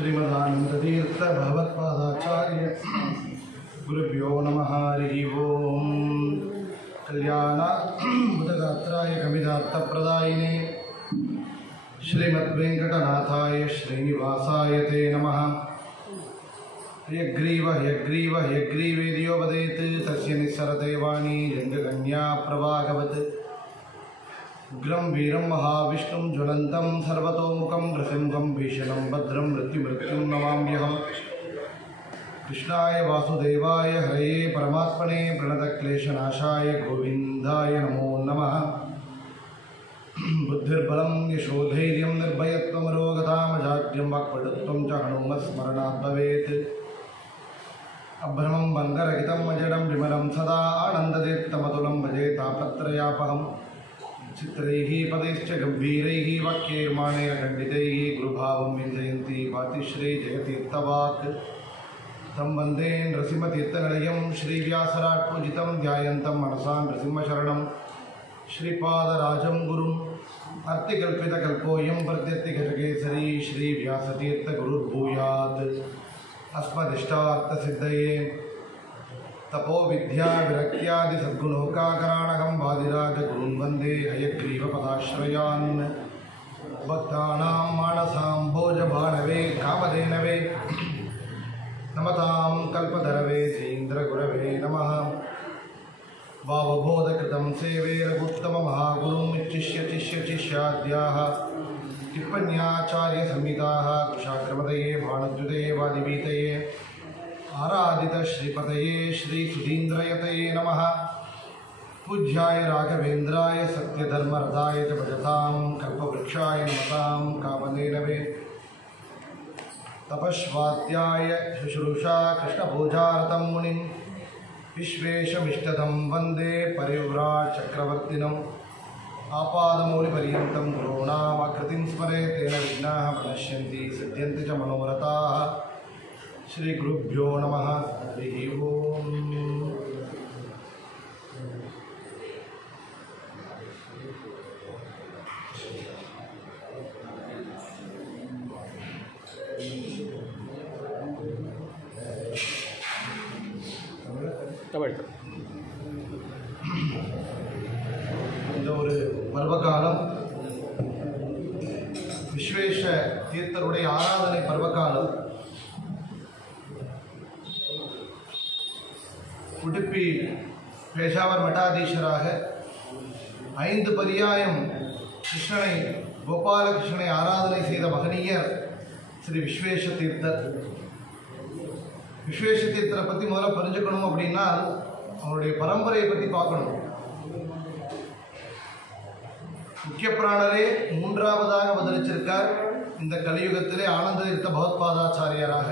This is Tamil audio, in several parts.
श्रीमदानंदतीर्थ भगवत्पादाचार्य गुरुभ्यो नमः। हरि ओम। कल्याण बुधगात्राय कविदार्थप्रदायिने श्रीमद्वेंकटनाथाय श्रीनिवासाय ते नमः। हयग्रीव हयग्रीव हयग्रीवेदियो वदेत् तस्य निस्सरते वाणी रङ्गकन्या प्रवाहवत्। उग्रं वीरं महाविष्णुं ज्वलन्तं सर्वतोमुखं नृसिंहं भीषणं भद्रं मृत्युमृत्युं नमाम्यहम्। कृष्णाय वासुदेवाय हरये परमात्मने प्रणतक्लेशनाशाय गोविन्दाय नमो नमः। बुद्धिर्बलं यशोधैर्यं निर्भयत्वमरोगतामजाड्यं वाक्पटुत्वं च हनुमत्स्मरणात् भवेत्। अभ्रमं बन्धरहितं अजडं विमलं सदा आनन्दतीर्थमतुलं भजे तापत्रयापहम्। चित्रैः पदैश्च गम्भीरैः वाक्यैर्माणैर्खण्डितैः गुरुभावं विजयन्ती पातिश्री जयतीर्थवाक्। तं वन्दे नृसिंहतीर्थनिलयं श्रीव्यासराट् पूजितं ध्यायन्तं मनसा नृसिंहशरणं श्रीपादराजं गुरुम्। अर्तिकल्पितकल्पोऽयं प्रत्यर्तिगजकेसरी श्रीव्यासतीर्थगुरुर्भूयात्। अस्मदिष्टार्थसिद्धये तपो विद्या विरक्त्यादि सद्गुणोकाकराणकं वादिराजगुरुन् वन्दे हयग्रीवपदाश्रयान्। भक्तानां मानसाम्भोजभाणवे कामधेनवे नमतां कल्पतरवे धीन्द्रगुरवे नमः। भावबोधकृतं सेवे रघुत्तममहागुरुम् इच्छिष्य चिष्य चिष्याद्याः टिप्पण्याचार्यसंहिताः कुशाग्रमतये भानुद्युतये वादिवीतये आराधित श्रीपतये श्री सुधीन्द्रयतये नमः। पूज्याय राघवेन्द्राय सत्यधर्मरताय च भजतां कल्पवृक्षाय नमतां कामधेनवे। तपस्वाध्याय शुश्रूषा कृष्णभोजारतं मुनिं विश्वेशमिष्टदं वन्दे परिव्राट् चक्रवर्तिनम्। आपादमौलिपर्यन्तं गुरूणामाकृतिं स्मरेत् तेन विघ्नाः प्रणश्यन्ति सिद्ध्यन्ति च मनोरथाः। श्री गुरुभ्यो नमः। हरि ओम। இந்த ஒரு பர்வகாலம் விஸ்வேஷ தீர்த்தருடைய ஆராதனை பர்வகாலம். உடுப்பி பேஷாவர் மட்டாதீஸ்வராக 5 பரியாயம் கிருஷ்ணனை கோபாலகிருஷ்ணனை ஆராதனை செய்த மகனீயர் ஸ்ரீ விஸ்வேஷ தீர்த்தர். விஸ்வேஷ தீர்த்தரை பற்றி முதல்ல புரிஞ்சுக்கணும் அப்படின்னா அவருடைய பரம்பரையை பற்றி பார்க்கணும். முக்கிய பிராணரே 3ஆவதாக அவதரிச்சிருக்கார் இந்த கலியுகத்திலே ஆனந்த தீர்த்த பகவத்பாதாச்சாரியராக.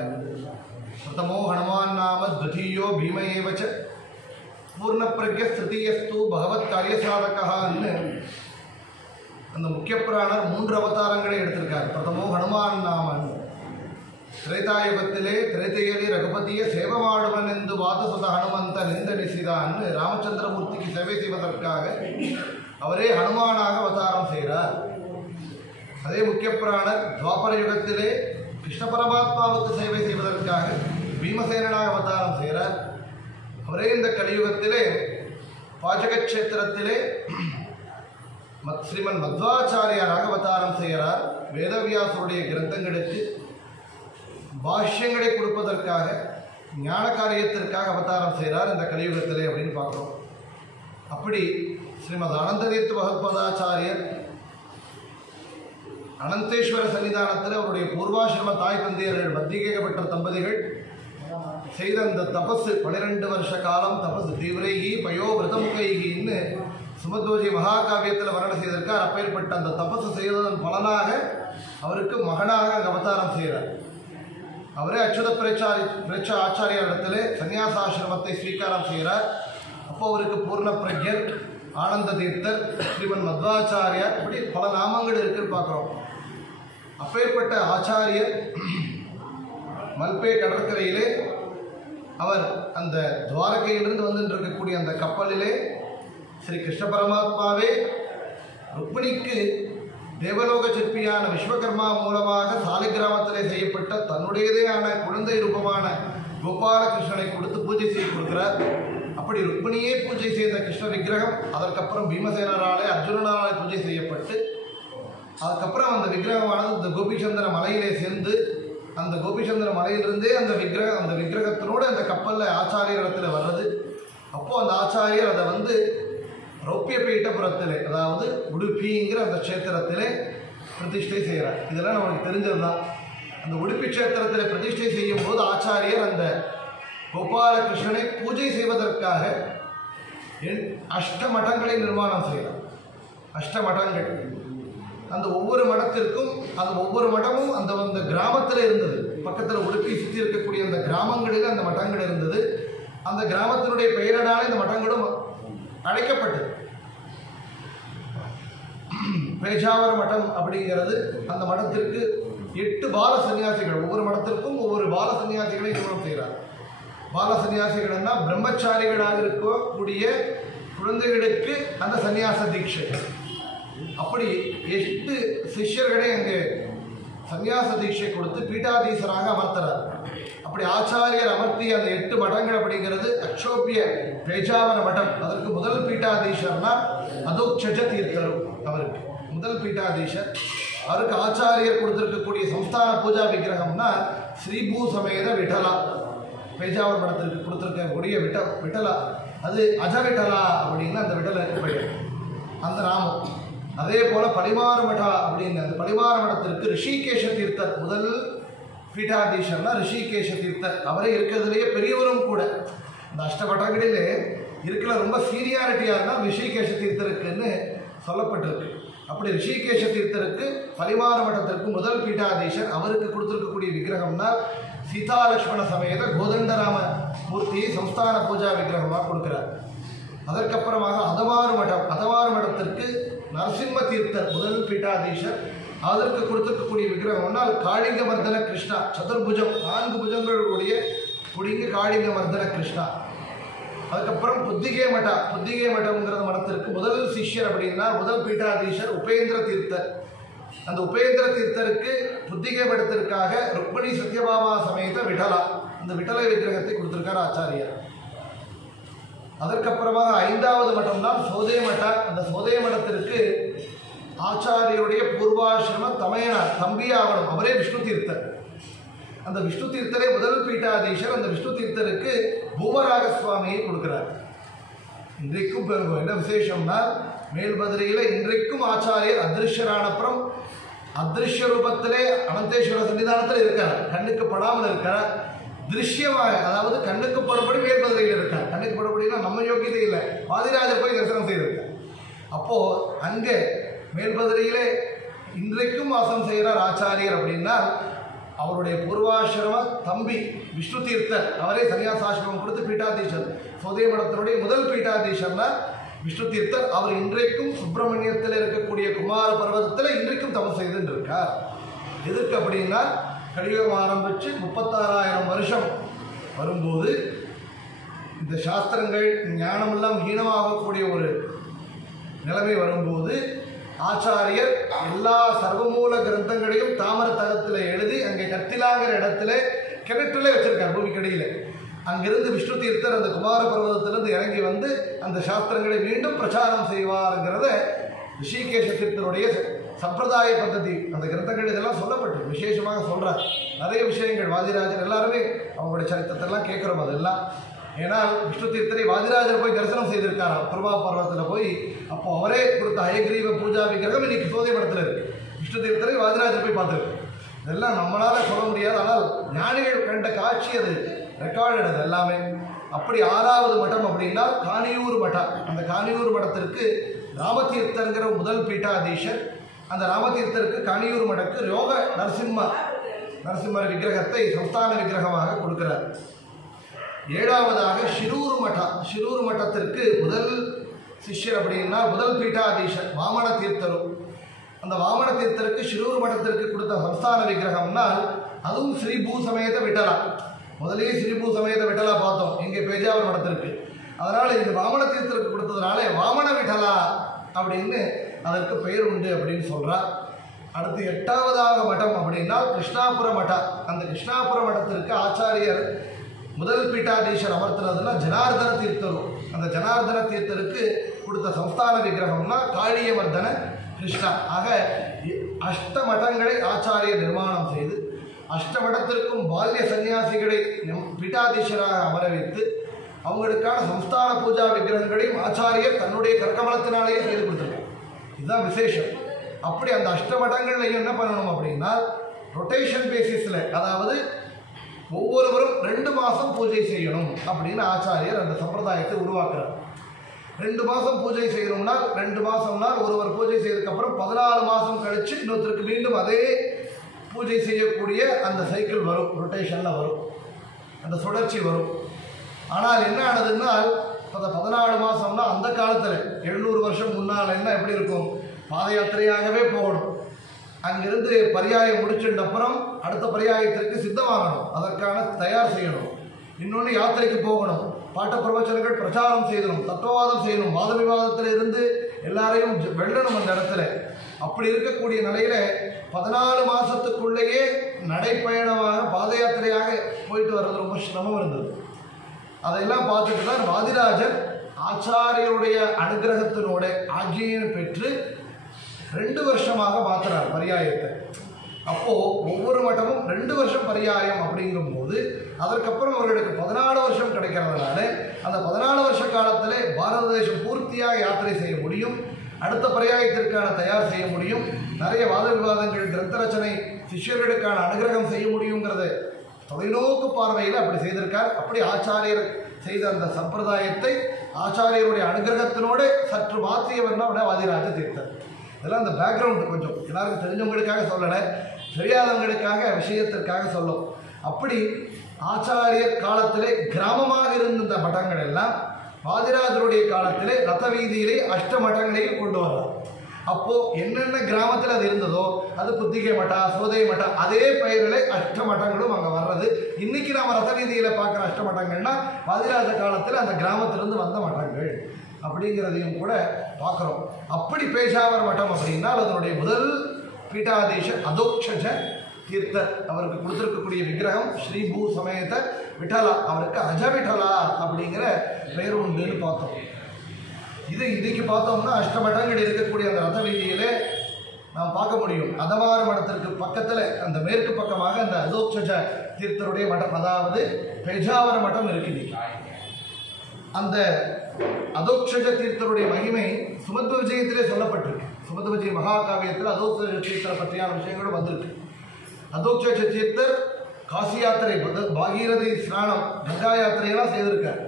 प्रथमो हनुमान नाम द्वितीयो भीम एव च पूर्ण प्रज्ञ तृतीयस्तु भगवत कार्य साधकः. அந்த முக்கிய பிராணர் 3 அவதாரங்களை எடுத்திருக்கார். பிரதமோ ஹனுமான் நாமன் திரேதாயுகத்திலே திரேதையிலே ரகுபதியை சேவமாடுவன் என்று வாதசுத ஹனுமந்த நிந்தனிசிதான் ராமச்சந்திரமூர்த்திக்கு சேவை செய்வதற்காக அவரே ஹனுமானாக அவதாரம் செய்கிறார். அதே முக்கிய பிராணர் துவாபர யுகத்திலே கிருஷ்ண பரமாத்மாவுக்கு சேவை செய்வதற்காக பீமசேனனாக அவதாரம் செய்கிறார். அவரே இந்த கலியுகத்திலே பாஜகக்ஷேத்திரத்திலே ஸ்ரீமன் மத்வாச்சாரியாராக அவதாரம் செய்கிறார். வேதவியாசருடைய கிரந்தங்களுக்கு பாஷ்யங்களை கொடுப்பதற்காக ஞான காரியத்திற்காக அவதாரம் செய்கிறார் இந்த கலியுகத்திலே அப்படின்னு பார்க்குறோம். அப்படி ஸ்ரீமத் அனந்ததீர்த்த பகவத்பாதாச்சாரியர் அனந்தேஸ்வர சன்னிதானத்தில் அவருடைய பூர்வாசிரம தாய் தந்தையர்கள் மத்தியேகப்பட்ட தம்பதிகள் செய்த அந்த தபஸு 12 வருஷ காலம் தபஸ் தீவிரைகி பயோ விரதமுகைகின்னு சுமத்வஜி மகாகாவியத்தில் வர்ணனை செய்திருக்கார். அப்பேற்பட்ட அந்த தபஸு செய்ததன் பலனாக அவருக்கு மகனாக அவதாரம் செய்கிறார். அவரே அச்சுத பிரேட்ச ஆச்சாரியரிடத்திலே சன்னியாசாசிரமத்தை ஸ்வீகாரம் செய்கிறார். அப்போ அவருக்கு பூர்ண பிரஜர், ஆனந்த தீர்த்தர், ஸ்ரீமன் மத்வாச்சாரியார், இப்படி பல நாமங்கள் இருக்குன்னு பார்க்குறோம். அப்பேற்பட்ட ஆச்சாரியர் மல்பே கடற்கரையிலே அவர் அந்த துவாரகையிலிருந்து வந்துட்டு இருக்கக்கூடிய அந்த கப்பலிலே ஸ்ரீ கிருஷ்ண பரமாத்மாவே ருக்மிணிக்கு தேவலோக சிற்பியான விஸ்வகர்மா மூலமாக சாலிகிராமத்திலே செய்யப்பட்ட தன்னுடையதேயான குழந்தை ரூபமான கோபாலகிருஷ்ணனை கொடுத்து பூஜை செய்து கொடுக்கிறார். அப்படி ருக்மிணியே பூஜை செய்த கிருஷ்ண விக்கிரகம் அதற்கப்புறம் பீமசேனராலே அர்ஜுனனாலே பூஜை செய்யப்பட்டு அதுக்கப்புறம் அந்த விக்கிரகமானது இந்த கோபிச்சந்திர மலையிலே சேர்ந்து அந்த கோபிச்சந்திர மலையிலிருந்தே அந்த விக்கிரகத்தினோடு அந்த கப்பலில் ஆச்சாரியத்தில் வர்றது. அப்போது அந்த ஆச்சாரியர் அதை வந்து ரௌப்பிய பீட்டபுரத்திலே, அதாவது உடுப்பிங்கிற அந்த க்ஷேத்திரத்திலே பிரதிஷ்டை செய்கிறார். இதெல்லாம் நமக்கு தெரிஞ்சது தான். அந்த உடுப்பி க்ஷேத்திரத்தில் பிரதிஷ்டை செய்யும் போது ஆச்சாரியர் அந்த கோபாலகிருஷ்ணனை பூஜை செய்வதற்காக 8 மடங்களை நிர்மாணம் செய்கிறார். 8 மடங்கள். அந்த ஒவ்வொரு மடத்திற்கும் ஒவ்வொரு மடமும் அந்த கிராமத்தில் இருந்தது. பக்கத்தில் உடுப்பி சுற்றி இருக்கக்கூடிய அந்த கிராமங்களில் அந்த மடங்கள் இருந்தது. அந்த கிராமத்தினுடைய பெயரினாலே இந்த மடங்களும் அழைக்கப்பட்டது. பேஜாவர மடம் அப்படிங்கிறது அந்த மடத்திற்கு 8 பால சன்னியாசிகள், ஒவ்வொரு மடத்திற்கும் ஒவ்வொரு பால சன்னியாசிகளை நியமனம் செய்கிறார். பால சன்னியாசிகள்னா பிரம்மச்சாரிகளாக இருக்கக்கூடிய குழந்தைகளுக்கு அந்த சன்னியாச தீட்சை. அப்படி 8 சிஷ்யர்களை அங்கே சன்னியாச தீட்சை கொடுத்து பீட்டாதீசராக அமர்த்துறார். அப்படி ஆச்சாரியர் அமர்த்திய அந்த 8 மடங்கள் அப்படிங்கிறது அக்ஷோபிய பேஜாவர மடம். அதற்கு முதல் பீட்டாதீசர்னா அதோக்ஷஜ தீர்த்தரும். அவருக்கு முதல் பீட்டாதீசர். அவருக்கு ஆச்சாரியர் கொடுத்திருக்கக்கூடிய சம்ஸ்தான பூஜா விக்கிரகம்னா ஸ்ரீபூ சமேத விட்டலா. பேஜாவர மடத்திற்கு கொடுத்திருக்கக்கூடிய விட்டலா, அது அஜவிட்டலா அப்படின்னு அந்த விட்டலுக்கு பெயர், அந்த நாமம். அதே போல பரிமார மடா அப்படின்னு அந்த பரிமார மடத்திற்கு ரிஷிகேஷ தீர்த்தர் முதல் பீட்டாதீசர்னா ரிஷிகேஷ தீர்த்தர். அவரே இருக்கிறதுலேயே பெரியவரும் கூட. இந்த 8 மடங்களிலே இருக்கிற ரொம்ப சீனியாரிட்டியார்னா ரிஷிகேஷ தீர்த்தருக்குன்னு சொல்லப்பட்டிருக்கு. அப்படி ரிஷிகேஷ தீர்த்தருக்கு பரிமார மடத்திற்கு முதல் பீட்டாதீசர். அவருக்கு கொடுத்துருக்கக்கூடிய விக்கிரகம்னா சீதா லக்ஷ்மண சமேத கோதண்டராம மூர்த்தியை சம்ஸ்தான பூஜா விக்கிரகமாக கொடுக்கிறார். அதற்கப்புறமாக அதவாறு மடத்திற்கு நரசிம்ம தீர்த்தர் முதல் பீட்டாதீசர். அதற்கு கொடுத்திருக்கக்கூடிய விக்கிரகம்னா காளிங்க மர்தன கிருஷ்ணா, சதுர்புஜம், 4 புஜங்களுடைய குடிங்க காளிங்க மர்தன கிருஷ்ணா. அதுக்கப்புறம் புத்திகே மட்டம்ங்கிறது மடத்திற்கு முதல் சிஷ்யர் அப்படின்னா முதல் பீட்டாதீசர் உபேந்திர தீர்த்தர். அந்த உபேந்திர தீர்த்தருக்கு புத்திகே மடத்திற்காக ருக்மிணி சத்யபாமா சமேத விட்டலா, இந்த விட்டலை விக்கிரகத்தை கொடுத்திருக்கார் ஆச்சாரியர். அதற்கப்புறமாக 5வது மடம் தான் சோதே மடம். அந்த சோதே மடத்திற்கு ஆச்சாரியருடைய பூர்வாசிரம தமையனார், தம்பியாகணும், அவரே விஷ்ணு தீர்த்தர். அந்த விஷ்ணு தீர்த்தரே முதல் பீட்டாதீசர். அந்த விஷ்ணு தீர்த்தருக்கு பூமராக சுவாமியை கொடுக்கிறார். இன்றைக்கும் என்ன விசேஷம்னா மேல்பதிரையில் இன்றைக்கும் ஆச்சாரியர் அதிருஷ்யரானப்புறம் அதிருஷ்ய ரூபத்திலே அனந்தேஸ்வர சன்னிதானத்தில் இருக்கார். கண்ணுக்கு படாமல் இருக்கார். திருஷ்யமாக, அதாவது கண்ணுக்கு படப்படி மேல்பதிரையில் இருக்கார். கண்ணுக்கு படப்படினா நம்ம யோகியதை இல்லை, வாதிராஜர் போய் தரிசனம் செய்திருக்கார். அப்போது அங்கே மேல்பதிரையிலே இன்றைக்கும் வாசம் செய்கிறார் ஆச்சாரியர். அப்படின்னா அவருடைய பூர்வாசிரம தம்பி விஷ்ணு தீர்த்தர், அவரே சன்னியாசாசிரமம் கொடுத்து பீட்டாதீசர். சோதே மடத்தினுடைய முதல் பீட்டாதீசர்னா விஷ்ணு தீர்த்தர். அவர் இன்றைக்கும் சுப்பிரமணியத்தில் இருக்கக்கூடிய குமார பர்வதத்தில் இன்றைக்கும் தபம் செய்துன்னு இருக்கார். எதற்கு அப்படின்னா கலியுகம் ஆரம்பித்து 36,000 வருஷம் வரும்போது இந்த சாஸ்திரங்கள் ஞானமெல்லாம் ஹீனமாகக்கூடிய ஒரு நிலைமை வரும்போது ஆச்சாரியர் எல்லா சர்வமூல கிரந்தங்களையும் தாமர தகத்தில் எழுதி அங்கே கத்திலாங்கிற இடத்துல கிணற்றிலே வச்சிருக்கார், பூமிக்கடியில். அங்கிருந்து விஷ்ணு தீர்த்தர் அந்த குமார பர்வதத்திலிருந்து இறங்கி வந்து அந்த சாஸ்திரங்களை மீண்டும் பிரச்சாரம் செய்வார்ங்கிறத ரிஷிகேஷ தீர்த்தருடைய சம்பிரதாய பద్ధதி. அந்த கிரந்தங்கள் இதெல்லாம் சொல்லப்பட்டு விசேஷமாக சொல்கிறார். நிறைய விஷயங்கள் வாதிராஜர் எல்லாருமே அவங்களுடைய சரித்திரத்தெல்லாம் கேட்குறோம். அதெல்லாம் ஏன்னால் விஷ்ணு தீர்த்தரை வாதிராஜர் போய் தரிசனம் செய்திருக்கார் பிரபா பர்வத்தில் போய். அப்போ அவரே கொடுத்த ஹயக்ரீவ பூஜா விக்கிரகம் இன்னைக்கு சோதே மடத்தில் இருக்கு. விஷ்ணு தீர்த்தரை வாதிராஜர் போய் பார்த்துருக்கு. இதெல்லாம் நம்மளால சொல்ல முடியாது, ஆனால் ஞானிகள் கண்ட காட்சி அது ரெக்கார்டு அது எல்லாமே. அப்படி 6வது மடம் அப்படின்னா காணியூர் மடம். அந்த காணியூர் மடத்திற்கு ராமதீர்த்தங்கிற முதல் பீட்டாதீசர். அந்த ராமதீர்த்தருக்கு காணியூர் மடக்கு யோக நரசிம்மர் விக்கிரகத்தை சம்ஸ்தான விக்கிரகமாக கொடுக்கிறார். 7வதாக ஷிரூர் மட்டத்திற்கு முதல் சிஷ்யர் அப்படின்னா முதல் பீட்டாதீசர் வாமன தீர்த்தரும். அந்த வாமன தீர்த்தருக்கு ஷிரூர் மட்டத்திற்கு கொடுத்த சம்ஸ்தான விக்கிரகம்னா அதுவும் ஸ்ரீபூ சமேத விட்டலா. முதலே ஸ்ரீபூ சமேத விட்டலா பார்த்தோம் இங்கே பேஜாவர் மடத்திற்கு. அதனால் இந்த வாமன தீர்த்தருக்கு கொடுத்ததுனால வாமன விட்டலா அப்படின்னு அதற்கு பெயர் உண்டு அப்படின்னு சொல்கிறார். அடுத்து 8வது மடம் அப்படின்னா கிருஷ்ணாபுர மடம். அந்த கிருஷ்ணாபுர மடத்திற்கு ஆச்சாரியர் முதல் பீட்டாதீஷர் அமர்த்தினதுன்னா ஜனார்தன தீர்த்தரும். அந்த ஜனார்தன தீர்த்தருக்கு கொடுத்த சம்ஸ்தான விக்கிரகம்னா காளியவர்தன கிருஷ்ணா. ஆக 8 மடங்களை ஆச்சாரியர் நிர்மாணம் செய்து அஷ்டமடத்திற்கும் பால்ய சன்னியாசிகளை பீட்டாதீஷராக அமர வைத்து அவங்களுக்கான சம்ஸ்தான பூஜா விக்கிரகங்களையும் ஆச்சாரியர் தன்னுடைய கற்கமலத்தினாலேயே செய்து கொடுத்துருக்கார். இதுதான் விசேஷம். அப்படி அந்த அஷ்டமடங்கள்லையும் என்ன பண்ணணும் அப்படின்னா ரொட்டேஷன் பேசிஸில், அதாவது ஒவ்வொருவரும் 2 மாதம் பூஜை செய்யணும் அப்படின்னு ஆச்சாரியர் அந்த சம்பிரதாயத்தை உருவாக்குறார். 2 மாதம் பூஜை செய்யணும்னா 2 மாதம்னா ஒருவர் பூஜை செய்ததுக்கப்புறம் 14 மாதம் கழித்து இன்னொருத்தருக்கு மீண்டும் அதே பூஜை செய்யக்கூடிய அந்த சைக்கிள் வரும், ரொட்டேஷனில் வரும், அந்த சுழற்சி வரும். ஆனால் என்ன ஆனதுன்னா 14 மாதம்னா அந்த காலத்தில் 700 வருஷம் முன்னால் என்ன எப்படி இருக்கும், பாத யாத்திரையாகவே போகணும். அங்கிருந்து பரியாயம் முடிச்சுட்ட அப்புறம் அடுத்த பரியாயத்திற்கு சித்தமாகணும், அதற்கான தயார் செய்யணும். இன்னொன்று யாத்திரைக்கு போகணும், பாட்ட பிரவச்சனங்கள் பிரச்சாரம் செய்யணும், தத்துவவாதம் செய்யணும், வாத விவாதத்தில் இருந்து எல்லாரையும் வெல்லணும் அந்த இடத்துல. அப்படி இருக்கக்கூடிய நிலையில 14 மாதத்துக்குள்ளேயே நடைப்பயணமாக பாத யாத்திரையாக போயிட்டு வர்றது ரொம்ப சிரமம் இருந்தது. அதையெல்லாம் பார்த்துட்டு தான் வாதிராஜர் ஆச்சாரியருடைய அனுகிரகத்தினோட ஆஜ்ஞையை பெற்று 2 வருஷமாக மாற்றுறார் பரியாயத்தை. அப்போது ஒவ்வொரு மட்டமும் 2 வருஷம் பரியாயம் அப்படிங்கும்போது அதற்கப்புறம் அவர்களுக்கு 14 வருஷம் கிடைக்கிறதுனால அந்த 14 வருஷ காலத்தில் பாரத தேசம் பூர்த்தியாக யாத்திரை செய்ய முடியும், அடுத்த பரியாயத்திற்கான தயார் செய்ய முடியும், நிறைய வாத விவாதங்கள், கிரந்த ரச்சனை, சிஷ்யர்களுக்கான அனுகிரகம் செய்ய முடியுங்கிறத தொலைநோக்கு பார்வையில் அப்படி செய்திருக்கார். அப்படி ஆச்சாரியர் செய்த அந்த சம்பிரதாயத்தை ஆச்சாரியருடைய அனுகிரகத்தினோடு சற்று மாற்றியவர்னா வாதிராஜ தீர்த்தர். இதெல்லாம் அந்த பேக்ரவுண்டு கொஞ்சம் எல்லாருக்கும் தெரிஞ்சவங்களுக்காக சொல்லலை, தெரியாதவங்களுக்காக விஷயத்திற்காக சொல்லும். அப்படி ஆச்சாரியர் காலத்திலே கிராமமாக இருந்த இந்த மட்டங்கள் எல்லாம் வாதிராஜருடைய காலத்திலே ரத வீதியிலே 8 மட்டங்களையும் கொண்டு வர்றார். அப்போது என்னென்ன கிராமத்தில் அது இருந்ததோ அது புத்திகை மட்டா, சோதை மட்டா, அதே பெயரில் 8 மட்டங்களும் அங்கே வர்றது. இன்றைக்கி நாம் ரத வீதியில் பார்க்குற 8 மட்டங்கள்னா வாதிராஜ காலத்தில் அந்த கிராமத்திலிருந்து வந்த மட்டங்கள் அப்படிங்கிறதையும் கூட பார்க்குறோம். அப்படி பேஷாவர் மட்டம் அப்படின்னா அதனுடைய முதல் பீட்டாதீஷ அதோக்ஷஜ தீர்த்தர் அவருக்கு கொடுத்துருக்கக்கூடிய விக்கிரகம் ஸ்ரீபூ சமேத விட்டலா, அவருக்கு அஜவிட்டலா அப்படிங்கிற பெயர் உண்டுன்னு பார்த்தோம். இது இன்னைக்கு பார்த்தோம்னா 8 மட்டங்கள் இருக்கக்கூடிய அந்த ரத வீதியிலே நாம் பார்க்க முடியும். அதவார மடத்திற்கு பக்கத்தில் அந்த மேற்கு பக்கமாக அந்த அதோக்ஷஜ தீர்த்தருடைய மட்டம், அதாவது பேஜாவர மட்டம் இருக்குது. அந்த அதோக்ஷஜ தீர்த்தருடைய மகிமை சுமத்வ விஜயத்திலே சொல்லப்பட்டிருக்கு. சுமத்வ விஜய மகாகாவியத்தில் அதோக்ஷஜ தீர்த்தரை பற்றியான விஷயங்களும் வந்திருக்கு. அதோக்ஷஜ தீர்த்தர் காசி யாத்திரை, பாகீரதி ஸ்நானம், கங்கா யாத்திரையெல்லாம் செய்திருக்கார்.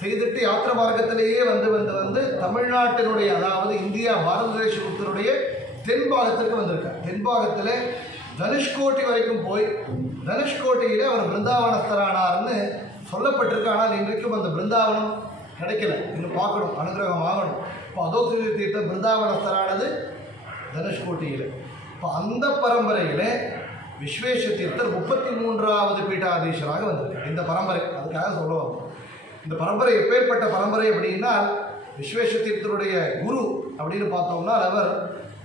செய்துட்டு யாத்திரை மார்க்கத்திலேயே வந்து தமிழ்நாட்டினுடைய, அதாவது இந்தியா பாரத தேசத்தினுடைய தென்பாகத்திற்கு வந்திருக்கார். தென்பாகத்தில் தனுஷ்கோட்டி வரைக்கும் போய் தனுஷ்கோட்டியிலே அவர் பிருந்தாவனஸ்தரானார்னு சொல்லப்பட்டிருக்கு. ஆனால் இன்றைக்கும் அந்த பிருந்தாவனம் கிடைக்கல, இன்னும் பார்க்கணும், அனுகிரகம் ஆகணும். இப்போ அதோக்ஷஜ தீர்த்தம் பிருந்தாவனஸ்தரானது தனுஷ்கோட்டியில். இப்போ அந்த பரம்பரையில் விஸ்வேஷ தீர்த்தர் 33வது பீட்டாதீஷராக வந்திருக்கார். இந்த பரம்பரை அதுக்காக சொல்லுவாங்க. இந்த பரம்பரை எப்பேற்பட்ட பரம்பரை அப்படின்னா விஸ்வேஷ தீர்த்தருடைய குரு அப்படின்னு பார்த்தோம்னா அவர்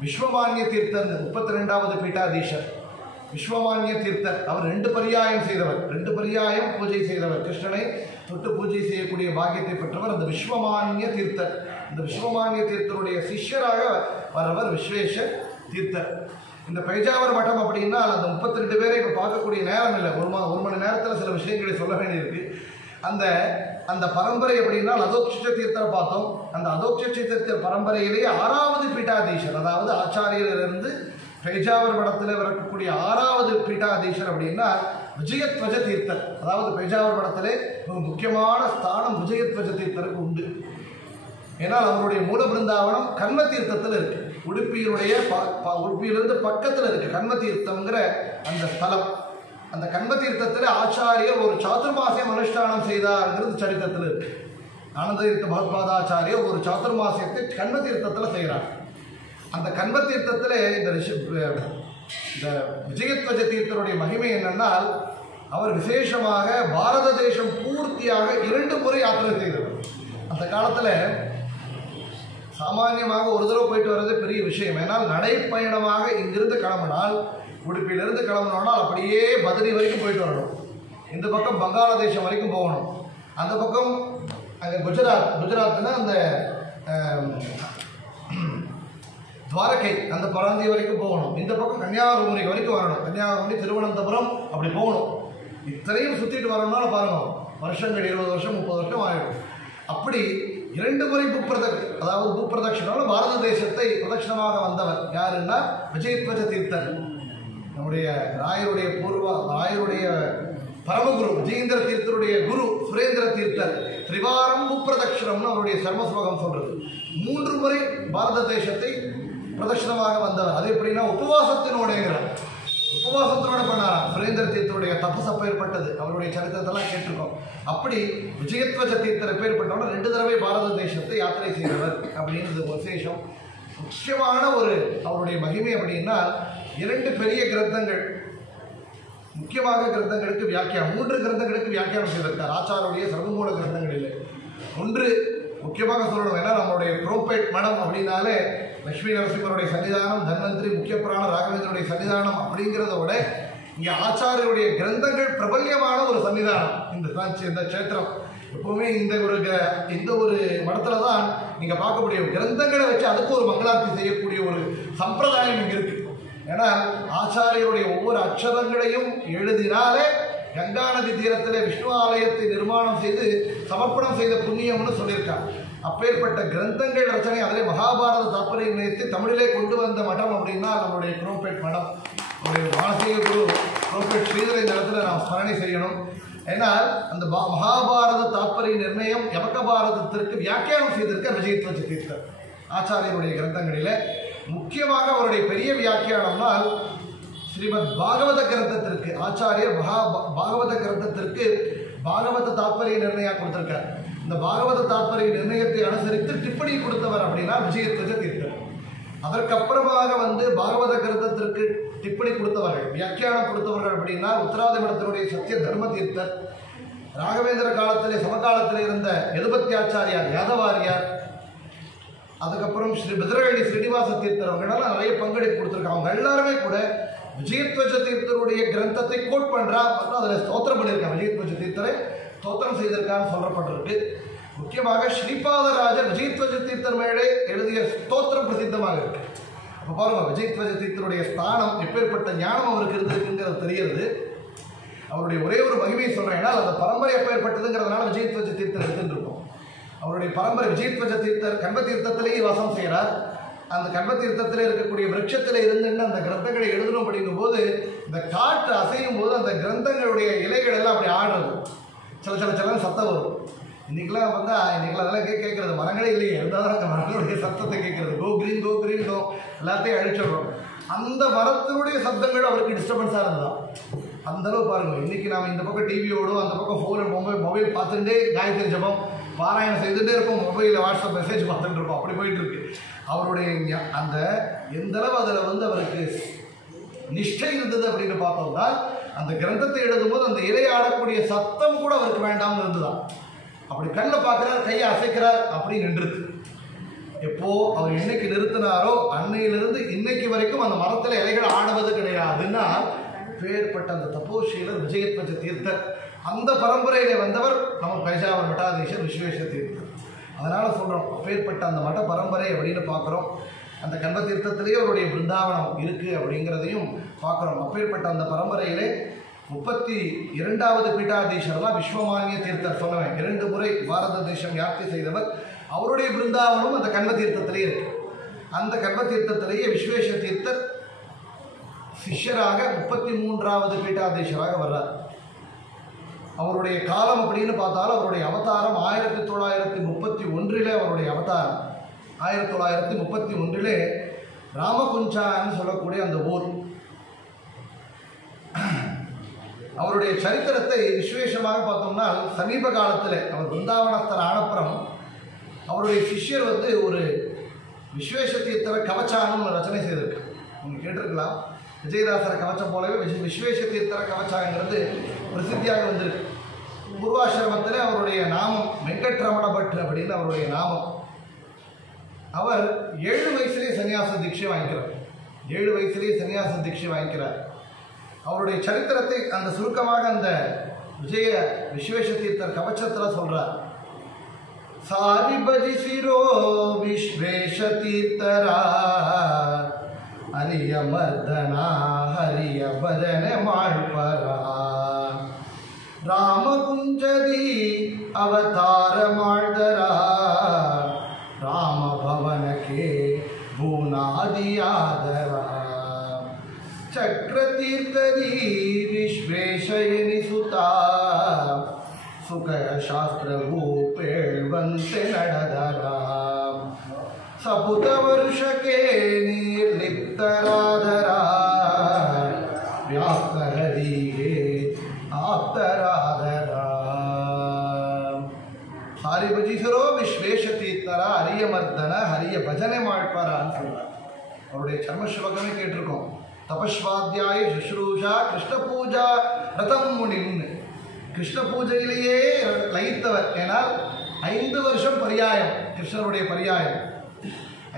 விஸ்வமானிய தீர்த்தர் 32வது பீட்டாதீஷர். விஸ்வமானிய தீர்த்தர் அவர் 2 பரியாயம் செய்தவர், 2 பரியாயம் பூஜை செய்தவர், கிருஷ்ணனை தொட்டு பூஜை செய்யக்கூடிய பாக்கியத்தை பெற்றவர் அந்த விஸ்வமானிய தீர்த்தர். இந்த விஸ்வமானிய தீர்த்தருடைய சிஷ்யராக வரவர் விஸ்வேஷ தீர்த்தர். இந்த பேஜாவர் மட்டம் அப்படின்னா அந்த 32 பேரை இப்போ பார்க்கக்கூடிய நேரம் இல்லை, ஒரு மணி நேரத்தில் சில விஷயங்களை சொல்ல வேண்டியிருக்கு. அந்த பரம்பரை அப்படின்னா அதோக்ஷஜ தீர்த்தரை பார்த்தோம். அந்த அதோக்ஷஜ தீர்த்தர் பரம்பரையிலேயே 6வது பீட்டாதீஷர், அதாவது ஆச்சாரியரிலிருந்து பேஜாவர் மடத்தில் வரக்கூடிய 6வது பீட்டாதீஷர் அப்படின்னா விஜயத்வஜ தீர்த்தர். அதாவது பேஜாவர் மடத்திலே ஒரு முக்கியமான ஸ்தானம் விஜயத்வஜ தீர்த்தருக்கு உண்டு. ஏன்னால் அவருடைய மூல பிருந்தாவனம் கன்ம தீர்த்தத்தில் இருக்கு. உடுப்பியிலிருந்து பக்கத்தில் இருக்கு கன்ம தீர்த்தம்ங்கிற அந்த ஸ்தலம். அந்த கன்ம தீர்த்தத்தில் ஆச்சாரியர் ஒரு சாதுர்மாசியம் அனுஷ்டானம் செய்தார்ங்கிறது சரித்திரத்தில் இருக்கு. ஆனந்த தீர்த்த பகவத்பாதாச்சாரியர் ஒரு சாதுர்மாசியத்தை கன்ம தீர்த்தத்தில் செய்கிறார். அந்த கன்ம தீர்த்தத்தில் இந்த விஜயத்வஜ தீர்த்தருடைய மகிமை என்னென்னால் அவர் விசேஷமாக பாரத தேசம் பூர்த்தியாக 2 முறை யாத்திரை செய்தவர். அந்த காலத்தில் சாமானியமாக ஒரு தடவை போயிட்டு வர்றது பெரிய விஷயம். ஏன்னால் நடைப்பயணமாக இங்கிருந்து கிளம்பினால், உடுப்பிலிருந்து கிளம்பினோம்னால் அப்படியே பத்ரி வரைக்கும் போயிட்டு வரணும். இந்த பக்கம் வங்காளதேசம் வரைக்கும் போகணும். அந்த பக்கம் அங்கே குஜராத்னா அந்த துவாரகை அந்த பராந்தி வரைக்கும் போகணும். இந்த பக்கம் கன்னியாகுமரி வரைக்கும் வரணும். கன்னியாகுமரி, திருவனந்தபுரம் அப்படி போகணும். இத்தனையும் சுற்றிட்டு வரணும்னால பாருங்க, வருஷங்கள் 20 வருஷம் 30 வருஷம் ஆகிடும். அப்படி 2 முறை பூப்பிரதட்சணம் பாரத தேசத்தை பிரதட்சணமாக வந்தவர் யாருன்னா விஜயத்வஜ தீர்த்தர். நம்முடைய ராயருடைய பரமகுரு விஜயேந்திர தீர்த்தருடைய குரு சுரேந்திர தீர்த்தர் திரிவாரம் பூப்பிரதட்சணம்னு அவருடைய சர்மஸ்லோகம் சொல்றது. 3 முறை பாரத தேசத்தை பிரதட்சணமாக வந்தவர். அது எப்படின்னா உபவாசத்தினோட பண்ணாராம். சுரேந்திர தீர்த்தருடைய தபஸ் அப்பேற்பட்டது. அவருடைய சரித்திரத்தெல்லாம் கேட்டிருக்கோம். அப்படி விஜயத்வஜ தீர்த்தர் எப்பேற்பட்டவன 2 தடவை பாரத தேசத்தை யாத்திரை செய்தவர் அப்படின்றது விசேஷம். முக்கியமான ஒரு அவருடைய மகிமை அப்படின்னா 2 பெரிய கிரந்தங்கள், முக்கியமாக கிரந்தங்களுக்கு வியாக்கியானம் 3 கிரந்தங்களுக்கு வியாக்கியானம் செய்திருக்கார் ஆச்சாருடைய சர்வமூல கிரந்தங்களில். ஒன்று முக்கியமாக சொல்லணும், ஏன்னா நம்மளுடைய குரோம்பேட் மடம் அப்படின்னாலே லட்சுமி நரசிம்மருடைய சன்னிதானம், தன்வந்திரி, முக்கிய புராண ராகவேந்திரனுடைய சன்னிதானம் அப்படிங்கிறத விட இங்கே ஆச்சாரியருடைய கிரந்தங்கள் பிரபல்யமான ஒரு சன்னிதானம் இந்த கஷேத்திரம். எப்பவுமே இந்த ஒரு மடத்துல தான் நீங்க பார்க்க முடியும். கிரந்தங்களை வச்சு அதுக்கு ஒரு மங்களார்த்தி செய்யக்கூடிய ஒரு சம்பிரதாயம் இங்க இருக்கு. ஏன்னா ஆச்சாரியருடைய ஒவ்வொரு அக்ஷரங்களையும் எழுதினாலே கங்கா நதி தீரத்தில் விஷ்ணு ஆலயத்தை நிர்மாணம் செய்து சமர்ப்பணம் செய்த புண்ணியம்னு சொல்லியிருக்காங்க. அப்பேற்பட்ட கிரந்தங்கள் ரச்சனை, அதிலே மகாபாரத தாற்பயம் நினைத்து தமிழிலே கொண்டு வந்த மடம் அப்படின்னா நம்மளுடைய குரோம்பேட் மடம். நம்முடைய மானசீக குரு குரோம்பேட் ஸ்ரீதரை இந்த இடத்துல நாம் ஸ்மரணை செய்யணும். ஏன்னால் அந்த மகாபாரத தாற்பரிய நிர்ணயம் யமக பாரதத்திற்கு வியாக்கியானம் செய்திருக்க விஜயத்வஜ தீர்த்தர் ஆச்சாரியருடைய கிரந்தங்களில். முக்கியமாக அவருடைய பெரிய வியாக்கியானம்னால் ஸ்ரீமத் பாகவத கிரந்தத்திற்கு ஆச்சாரியர் பாகவத கிரந்தத்திற்கு பாகவத தாற்பரிய நிர்ணயம் கொடுத்திருக்கார். இந்த பாகவத தாற்பரிய நிர்ணயத்தை அனுசரித்து டிப்பணி கொடுத்தவர் அப்படின்னா விஜயத்வஜ தீர்த்தர். அதற்கப்புறமாக பாகவத கிரந்தத்திற்கு டிப்பணி கொடுத்தவர்கள், வியாக்கியானம் கொடுத்தவர்கள் அப்படின்னா உத்தராதி மடத்தினுடைய சத்திய தர்ம தீர்த்தர், ராகவேந்திர காலத்திலே சமகாலத்தில் இருந்த யதுபத்தியாச்சாரியார் யாதவாரியார், அதுக்கப்புறம் ஸ்ரீ பிதரகள்ளி ஸ்ரீனிவாச தீர்த்தர், அவங்களால நிறைய பங்கெடுப்பு கொடுத்துருக்காங்க. அவங்க எல்லாருமே கூட விஜயத்வஜ தீர்த்தருடைய கிரந்தத்தை கோட் பண்றா, அதில் ஸ்தோத்திரம் பண்ணியிருக்காங்க. விஜயத்வஜ தீர்த்தரை ஸ்தோத்திரம் செய்திருக்கான்னு சொல்லப்பட்டிருக்கு. முக்கியமாக ஸ்ரீபாதராஜர் விஜயத்வஜ தீர்த்தர் மேலே எழுதிய ஸ்தோத்திரம் பிரசித்தமாக இருக்கு. அப்போ பாருங்க, விஜயத்வஜ தீர்த்தருடைய ஸ்தானம் எப்பேற்பட்ட ஞானம் அவருக்கு இருந்திருக்குங்கிறது தெரிகிறது. அவருடைய ஒரே ஒரு மகிமையை சொல்றேன்னா, அந்த பரம்பரை எப்பேற்பட்டதுங்கிறதுனால விஜயத்வஜ தீர்த்தர் எடுத்துருக்கோம். அவருடைய பரம்பரை விஜயத்வஜ தீர்த்தர் கண்ப தீர்த்தத்திலேயே வாசம் செய்கிறார். அந்த கண்ப தீர்த்தத்தில் இருக்கக்கூடிய விருட்சத்தில் இருந்துன்னு அந்த கிரந்தங்களை எழுதணும் அப்படிங்கும் போது இந்த காற்று அசையும் போது அந்த கிரந்தங்களுடைய இலைகள் எல்லாம் அப்படி ஆடுறது, சில சத்தம் வரும். இன்னைக்கெல்லாம் இன்னைக்கெல்லாம் அதெல்லாம் கேட்கறது மரங்களே இல்லையே, இருந்தால் தான் அந்த மரங்களுடைய சத்தத்தை கேட்கறது. கோ கிரீன் எல்லாத்தையும் அழிச்சிடுறோம். அந்த மரத்தினுடைய சப்தங்கள் அவருக்கு டிஸ்டர்பன்ஸாக இருந்ததா அந்த அளவு பாருங்க. இன்னைக்கு நாம் இந்த பக்கம் டிவி ஓடும், அந்த பக்கம் ஃபோன் மொபைல் பார்த்துட்டே காயத்ரி ஜபம் பாராயணம் செய்துட்டே இருப்போம், மொபைலில் வாட்ஸ்அப் மெசேஜ் பார்த்துட்டு இருப்போம், அப்படி போயிட்டு இருக்கு. அவருடைய அந்த எந்த அளவு அதில் அவருக்கு நிஷ்டை இருந்தது அப்படின்னு பார்த்தோம்னா, அந்த கிரந்தத்தை எழுதும் போது அந்த இலை ஆடக்கூடிய சத்தம் கூட அவருக்கு வேண்டாம்னு இருந்துதான். அப்படி கண்ணில் பார்க்கிறார், கையை அசைக்கிறார், அப்படி நின்றுது. எப்போ அவர் என்னைக்கு நிறுத்தினாரோ அன்னையிலிருந்து இன்னைக்கு வரைக்கும் அந்த மரத்தில் இலைகள் ஆடுவது கிடையாதுன்னா பேர்பட்ட அந்த தபோஷீலர் விஜயத்வஜ தீர்த்தர். அந்த பரம்பரையில வந்தவர் நம்ம பைஜாவர் மட்டாதீஷர் விஸ்வேஷ தீர்த்தர். அதனால சொல்றோம், அப்பேற்பட்ட அந்த மட பரம்பரை அப்படின்னு பார்க்குறோம். அந்த கண்ப தீர்த்தத்திலேயே அவருடைய பிருந்தாவனம் இருக்கு அப்படிங்கிறதையும் பார்க்குறோம். அப்பேற்பட்ட அந்த பரம்பரையிலே 32வது பீட்டாதீஷர்லாம் விஸ்வமானிய தீர்த்தர் சொன்னவன். 2 முறை பாரத தேசம் யாத்திரை செய்தவர். அவருடைய பிருந்தாவனம் அந்த கண்ப தீர்த்தத்திலேயே இருக்கு. அந்த கண்ப தீர்த்தத்திலேயே விஸ்வேஷ தீர்த்தர் சிஷ்யராக 33வது பீட்டாதீஷராக வர்றார். அவருடைய காலம் அப்படின்னு பார்த்தாலும் அவருடைய அவதாரம் 1931 அவருடைய அவதாரம் 1931 ராமகுஞ்சான்னு சொல்லக்கூடிய அந்த ஊர். அவருடைய சரித்திரத்தை விசேஷமாக பார்த்தோம்னா சமீப காலத்தில் அவர் பிருந்தாவனஸ்தர் ஆனப்புறம் அவருடைய சிஷ்யர் ஒரு விஸ்வேஷ தீர்த்தர கவச்சான்னு ரச்சனை செய்திருக்கார். நீங்கள் கேட்டிருக்கலாம். விஜயதாசர கவச்சம் போலவே விஸ்வேஷ தீர்த்தர கவச்சாங்கிறது பிரசித்தியாக வந்திருக்கு. பூர்வாசிரமத்தில் அவருடைய நாமம் வெங்கட்ரமண பட் அப்படின்னு அவருடைய நாமம். அவர் 7 வயசுலேயே சன்னியாச தீட்சை வாங்கிக்கிறார். 7 வயசுலேயே சன்னியாச தீட்சை வாங்கிக்கிறார். அவருடைய சரித்திரத்தை அந்த சுருக்கமாக அந்த விஸ்வேஷ தீர்த்தர் கவச்சத்தில் சொல்றார். சாரி பஜிசிரோ விஸ்வேஷ தீர்த்தரா ಹರಿಯ ಮರ್ದನ ಹರಿಯ ಭಜನೆ ಮಾಡ್ಪರ ರಾಮಕುಂಜದಿ ಅವತಾರ ಮಾಡ್ದರ ರಾಮ ಭವನಕ್ಕೆ ಭೂನಾದಿಯಾದರ ಚಕ್ರತೀರ್ಥದಿ ವಿಶ್ವೇಶ ಎನಿಸುತ್ತ ಸುಖ ಶಾಸ್ತ್ರವು ಪೇಳ್ವಂತೆ ನಡೆದರ ಸಪುತ ವರುಷಕ್ಕೆ ನಿರ್ಲಿಪ್ತರಾದರ ವ್ಯಾಪ್ತಹರಿಗೆ ಆಪ್ತರಾದರ ಸಾರಿ ಭಜಿಸರೋ ವಿಶ್ವೇಶ ತೀರ್ಥರ ಹರಿಯ ಮರ್ದನ ಹರಿಯ ಭಜನೆ ಮಾಡ್ಪಾರ ಅಂತ சொல்றார். அவருடைய சர்ம ஸ்லோகமே கேட்டிருக்கோம். தபஸ்வாத்தியாய சுஷ்ரூஷா கிருஷ்ண பூஜா ரதம் முனின்னு. கிருஷ்ண பூஜையிலேயே லயித்தவர். ஏனால் 5 வருஷம் பரியாயம், கிருஷ்ணருடைய பரியாயம்.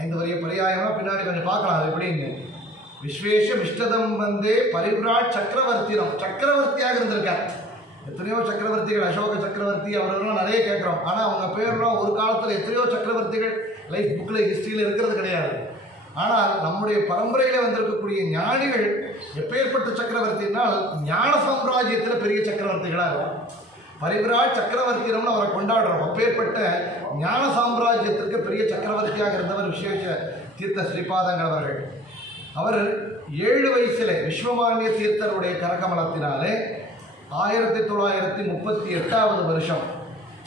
5 வரிய பரியாயம்னா பின்னாடி கொஞ்சம் பார்க்கலாம் அது எப்படின்னு. விஸ்வேஷ விஷ்டதம் வந்தே பரிவிராட் சக்கரவர்த்தினம், சக்கரவர்த்தியாக இருந்திருக்கார். எத்தனையோ சக்கரவர்த்திகள், அசோக சக்கரவர்த்தி அவரெல்லாம் நிறைய கேட்குறோம். ஆனால் அவங்க பேர்லாம் ஒரு காலத்தில் எத்தனையோ சக்கரவர்த்திகள் லைஃப் புக்கில் ஹிஸ்ட்ரியில் இருக்கிறது கிடையாது. ஆனால் நம்முடைய பரம்பரையில் வந்திருக்கக்கூடிய ஞானிகள் எப்பேற்பட்ட சக்கரவர்த்தினால் ஞான சாம்ராஜ்யத்தில் பெரிய சக்கரவர்த்திகளாக இருக்கும். பரிவிராட் சக்கரவர்த்தினம்னு அவரை கொண்டாடுறோம். அப்பேற்பட்ட ஞான சாம்ராஜ்யத்திற்கு பெரிய சக்கரவர்த்தியாக இருந்தவர் விஸ்வேஷ தீர்த்த ஸ்ரீபாதங்கள் அவர்கள். அவர் 7 வயசிலே விஸ்வமானிய தீர்த்தருடைய கரகமலத்தினாலே 1938 வருஷம்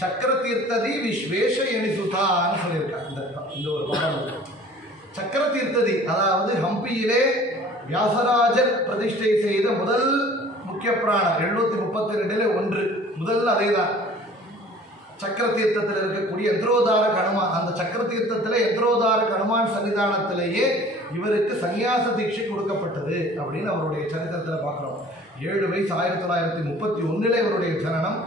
சக்கர தீர்த்ததி விஸ்வேஷ எனிசுதான்னு சொல்லியிருக்காங்க. இந்த ஒரு பாடம் சக்கர தீர்த்ததி, அதாவது ஹம்பியிலே வியாசராஜர் பிரதிஷ்டை செய்த முதல் முக்கிய பிராணம் 732 ஒன்று முதல்ல அதே தான். சக்கர தீர்த்தத்தில் இருக்கக்கூடிய யந்திரோதார கணுமான், அந்த சக்கர தீர்த்தத்தில் யந்திரோதார கணுமான் சன்னிதானத்திலேயே இவருக்கு சன்னியாச தீட்சை கொடுக்கப்பட்டது அப்படின்னு அவருடைய சரித்திரத்தில் பார்க்குறோம். 7 வயசு 1931 இவருடைய ஜனனம்.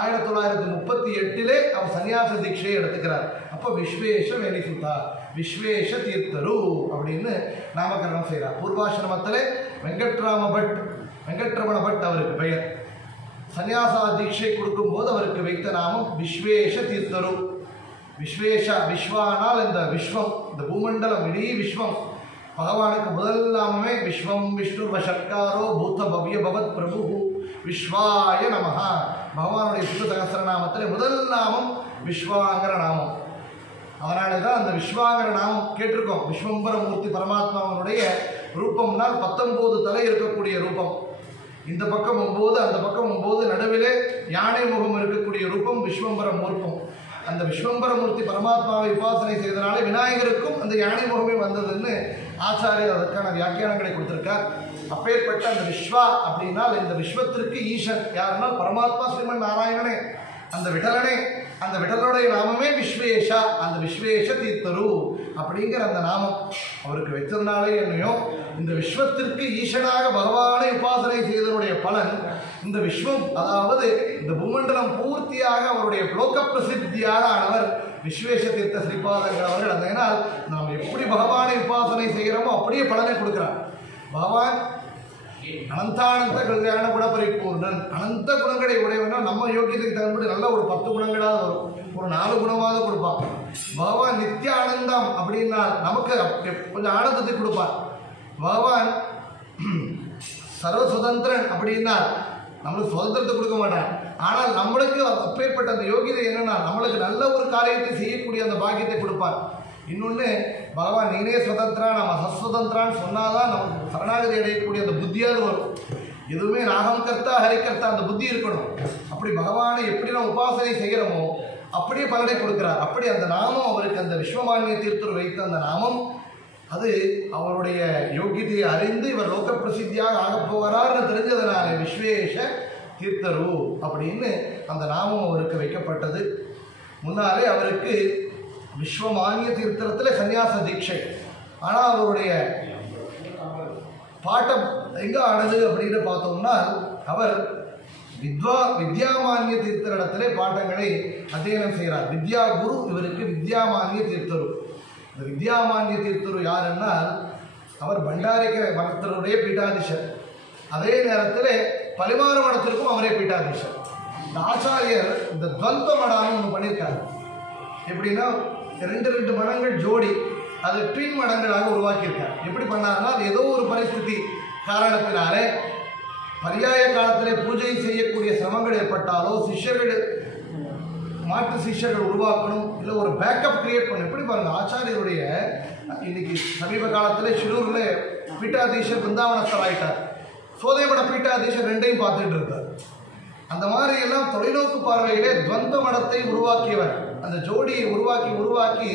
1938 அவர் சன்னியாச தீட்சையை எடுத்துக்கிறார். அப்போ விஸ்வேஷ வெனிசுதா, விஸ்வேஷ தீர்த்தரு அப்படின்னு நாமகரணம் செய்கிறார். பூர்வாசிரமத்தில் வெங்கட்ரமண பட் அவருக்கு பெயர். சன்னியாசா தீட்சை கொடுக்கும்போது அவருக்கு வைத்த நாமம் விஸ்வேஷ தீர்த்தரு. விஸ்வேஷா, விஸ்வானால் இந்த விஸ்வம், இந்த பூமண்டலம், இடீ விஸ்வம். பகவானுக்கு முதல் நாமமே விஸ்வம் விஷ்ணு வஷட்காரோ பூத பவ்ய பவத் பிரபு விஸ்வாய நமஹா. பகவானுடைய விஷ்ணு சகஸ்ரநாமத்தில் முதல் நாமம் விஸ்வாங்கிற நாமம். அதனால தான் அந்த விஸ்வாங்கிற நாமம் கேட்டிருக்கோம். விஸ்வம்பரமூர்த்தி பரமாத்மாவனுடைய ரூபம்னால் 19 தலை இருக்கக்கூடிய ரூபம். இந்த பக்கம் 9, அந்த பக்கம் 9, நடுவிலே யானை முகம் இருக்கக்கூடிய ரூபம் விஸ்வம்பர மூர்த்தம். அந்த விஸ்வம்பரமூர்த்தி பரமாத்மாவை உபாசனை செய்தனால விநாயகருக்கும் அந்த யானை முகமே வந்ததுன்னு ஆச்சாரியர் அதற்கான வியாக்கியானங்களை கொடுத்திருக்கார். அப்பேற்பட்ட அந்த விஸ்வா அப்படின்னா இந்த விஸ்வத்திற்கு ஈசன் யாருன்னா பரமாத்மா ஸ்ரீமன் நாராயணனே, அந்த விடலனே. அந்த விடலுடைய நாமமே விஸ்வேஷா, அந்த விஸ்வேஷ தீர்த்தரு அப்படிங்கிற அந்த நாமம் அவருக்கு வைத்ததுனாலே என்னையோ இந்த விஸ்வத்திற்கு ஈசனாக பகவானை உபாசனை செய்ததனுடைய பலன் இந்த விஸ்வம், அதாவது இந்த பூமண்டலம் பூர்த்தியாக அவருடைய லோக பிரசித்தியாக ஆனவர் விஸ்வேஷ தீர்த்த ஸ்ரீபாதங்கள் அவர்கள். அதனால் நாம் எப்படி பகவானை உபாசனை செய்கிறோமோ அப்படியே பலனை கொடுக்கிறார். பகவான் அனந்தானந்த கல்யாண குணபரிபூர்ணன், அனந்த குணங்களை உடையவனா. நம்ம யோகியத்துக்கு தகுந்தபடி நல்ல ஒரு 10 குணங்களாவது வரும், ஒரு 4 குணமாவது கொடுப்பான். பகவான் நித்திய ஆனந்தம் அப்படின்னா நமக்கு கொஞ்சம் ஆனந்தத்தை கொடுப்பான். பகவான் சர்வ சுதந்திரன் அப்படின்னா நம்மளுக்கு சுதந்திரத்தை கொடுக்க மாட்டான். ஆனால் நம்மளுக்கு அப்பேற்பட்ட அந்த யோகிதை என்னன்னா நம்மளுக்கு நல்ல ஒரு காரியத்தை செய்யக்கூடிய அந்த பாக்கியத்தை கொடுப்பான். இன்னொன்று, பகவான் நீனே சுதந்திரா, நம்ம அசுதந்திரான்னு சொன்னாதான் நமக்கு சரணாகதி அடையக்கூடிய அந்த புத்தியாவது வரும். எதுவுமே நாகம் கர்த்தா ஹரிகர்த்தா அந்த புத்தி இருக்கணும். அப்படி பகவானை எப்படி நம்ம உபாசனை செய்கிறோமோ அப்படியே பலனை கொடுக்கிறார். அப்படி அந்த நாமம் அவருக்கு, அந்த விஸ்வமானிய தீர்த்தர் வைத்த அந்த நாமம், அது அவருடைய யோகியதையை அறிந்து இவர் லோக பிரசித்தியாக ஆகப் போகிறார்னு தெரிஞ்சதுனால விஸ்வேஷ தீர்த்தரு அப்படின்னு அந்த நாமம் அவருக்கு வைக்கப்பட்டது. முன்னாலே அவருக்கு விஸ்வமானிய தீர்த்தத்தில் சன்னியாச தீட்சை. ஆனால் அவருடைய பாட்டம் எங்கே ஆனது அப்படின்னு பார்த்தோம்னா அவர் வித்யாமானிய தீர்த்தரிடத்திலே பாட்டங்களை அத்தியனம் செய்கிறார். வித்யா குரு இவருக்கு வித்யாமானிய தீர்த்தரு. இந்த வித்யாமான்ய தீர்த்தர் யாருன்னால் அவர் பண்டாரிக்கரை மடத்தினுடைய பீட்டாதீசர். அதே நேரத்தில் பரிமார மடத்திற்கும் அவரே பீட்டாதீசர். இந்த ஆச்சாரியர் இந்த துவந்த மடான்னு ஒன்று பண்ணியிருக்காரு. எப்படின்னா 2 மடங்கள் ஜோடி, அது ட்வின் மடங்களாக உருவாக்கியிருக்கார். எப்படி பண்ணாருன்னா ஏதோ ஒரு பரிஸ்திதி காரணத்தினாலே பரியாய காலத்திலே பூஜை செய்யக்கூடிய சிரமங்கள் ஏற்பட்டாலோ மாற்று சிஷ்யர்கள் உருவாக்கணும், இல்லை ஒரு பேக்கப் கிரியேட் பண்ணணும். எப்படி பாருங்கள், ஆச்சாரியருடைய இன்னைக்கு சமீப காலத்தில் ஷிரூரில் பீட்டாதீஷர் பிருந்தாவனஸ்தர் ஆகிட்டார். சோதைமட பீட்டாதீஷர் 2ஐயும் பார்த்துட்டு இருக்கார். அந்த மாதிரி எல்லாம் தொலைநோக்கு பார்வையிலே துவந்த மடத்தை உருவாக்கியவர். அந்த ஜோடியை உருவாக்கி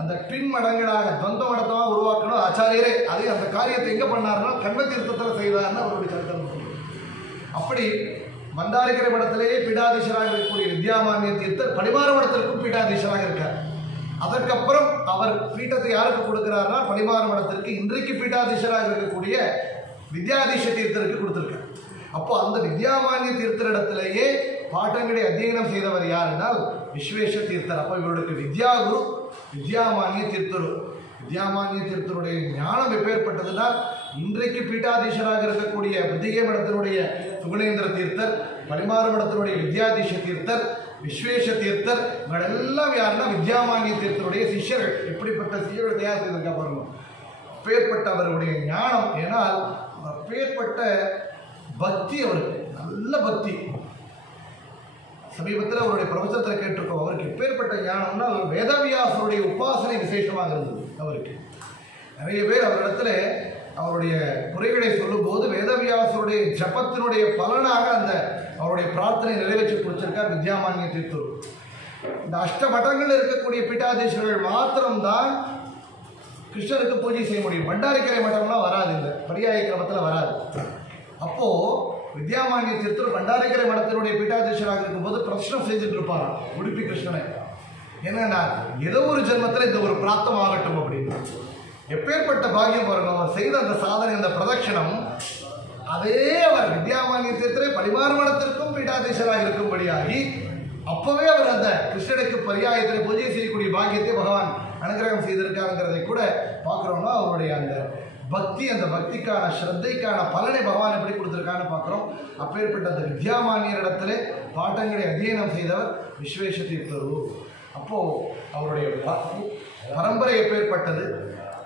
அந்த ட்வின் மடங்களாக துவந்த மடத்தமாக உருவாக்கணும் ஆச்சாரியரே. அதே அந்த காரியத்தை எங்கே பண்ணாருன்னா கண்ம தீர்த்தத்தில் செய்தார்னு அவருடைய சரித்திரம். அப்படி பண்டாரிக்கரை மடத்திலேயே பீடாதீசராக இருக்கக்கூடிய வித்யாமான்ய தீர்த்தர் பரிமார மடத்திற்கும் பீடாதீசராக இருக்கார். அதற்கப்புறம் அவர் பீட்டத்தை யாருக்கு கொடுக்கிறார்னா பரிமார மடத்திற்கு இன்றைக்கு பீட்டாதீசராக இருக்கக்கூடிய வித்யாதீஷ தீர்த்தருக்கு கொடுத்திருக்கார். அப்போ அந்த வித்யாமான்ய தீர்த்தரிடத்திலேயே பாட்டங்களை அத்தியனம் செய்தவர் யார் என்றால் விஸ்வேஷ தீர்த்தர். அப்போ இவருக்கு வித்யாகுரு வித்யாமான்ய தீர்த்தர். வித்யாமான்ய தீர்த்தருடைய ஞானம் எப்பேற்பட்டதுன்னா இன்றைக்கு பீட்டாதீசராக இருக்கக்கூடிய புத்திகை மடத்தினுடைய சுகுணேந்திர தீர்த்தர், பரிமார மடத்தினுடைய வித்யாதீஷ தீர்த்தர், விஸ்வேஷ தீர்த்தர், இவங்களெல்லாம் யாருன்னா வித்யாமான்ய தீர்த்தருடைய சிஷ்யர்கள். எப்படிப்பட்ட சிஷ்யர்கள் தயார் செய்திருக்கா பாருங்க. அப்பேற்பட்ட அவருடைய ஞானம், ஏனால் அப்பேற்பட்ட பக்தி, அவருக்கு நல்ல பக்தி. சமீபத்தில் அவருடைய பிரபஞ்சத்தில் கேட்டிருக்கோம். அவருக்கு எப்பேற்பட்ட ஞானம்னா வேதவியாசருடைய உபாசனை விசேஷமாக இருந்தது. அவருக்கு நிறைய பேர் அவரிடத்துல அவருடைய குறைகளை சொல்லும்போது வேதவியாசருடைய ஜபத்தினுடைய பலனாக அந்த அவருடைய பிரார்த்தனை நிறைவேற்றி கொடுத்திருக்கார் வித்யாமான்ய தீர்த்தர். இந்த அஷ்டமடங்கள் இருக்கக்கூடிய பீட்டாதீசர்கள் மாத்திரம்தான் கிருஷ்ணருக்கு பூஜை செய்ய முடியும். பண்டாரிக்கரை மட்டம்லாம் வராது, இந்த பரியாய கிரமத்தில் வராது. அப்போது வித்யாமான்ய தீர்த்தர் பண்டாரிக்கரை மடத்தினுடைய பீட்டாதீசராக இருக்கும்போது பிரச்சனை செஞ்சுட்டு இருப்பார் உடுப்பி கிருஷ்ணனை. என்னன்னா ஏதோ ஒரு ஜென்மத்தில் இந்த ஒரு பிராப்தம் ஆகட்டும் அப்படின்னு. எப்பேற்பட்ட பாக்கியம் பாருங்க, அவர் செய்த அந்த சாதனை, அந்த பிரதட்சணம், அதே அவர் வித்யாமான்ய தீர்த்தரை பரிமார மடத்திற்கும் பீட்டாதீசராக இருக்கும்படியாகி அப்பவே அவர் அந்த கிருஷ்ணனுக்கு பரியாயத்தில் பூஜை செய்யக்கூடிய பாக்கியத்தை பகவான் அனுகிரகம் செய்திருக்காருங்கிறதை கூட பார்க்குறோம்னா அவருடைய அந்த பக்தி, அந்த பக்திக்கான ஸ்ரத்தைக்கான பலனை பகவான் எப்படி கொடுத்துருக்கான்னு பார்க்குறோம். அப்பேற்பட்ட அந்த வித்யாமான்யர் இடத்துல பாட்டங்களை அத்தியனம் செய்தவர் விஸ்வேஷ தீர்த்தர். அப்போது அவருடைய பரம்பரை எப்பேற்பட்டது,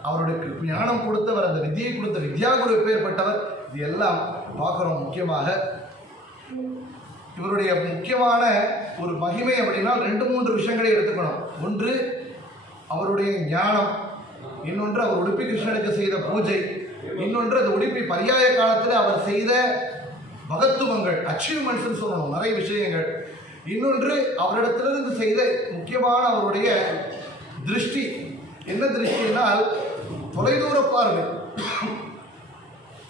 அவருடைய ஞானம் கொடுத்தவர், அந்த வித்தியை கொடுத்த வித்யாகுரு எப்பேற்பட்டவர், இது எல்லாம் பார்க்குறோம். முக்கியமாக இவருடைய முக்கியமான ஒரு மகிமை அப்படின்னா 2-3 விஷயங்களை எடுத்துக்கணும். ஒன்று அவருடைய ஞானம், இன்னொன்று அவர் உடுப்பி கிருஷ்ணனுக்கு செய்த பூஜை, இன்னொன்று அது உடுப்பி பரியாய காலத்தில் அவர் செய்த மகத்துவங்கள், அச்சீவ்மெண்ட்ஸ் சொல்லணும், நிறைய விஷயங்கள். இன்னொன்று அவரிடத்திலிருந்து செய்த முக்கியமான அவருடைய திருஷ்டி. என்ன திருஷ்டினால் தொலைதூர பார்வை.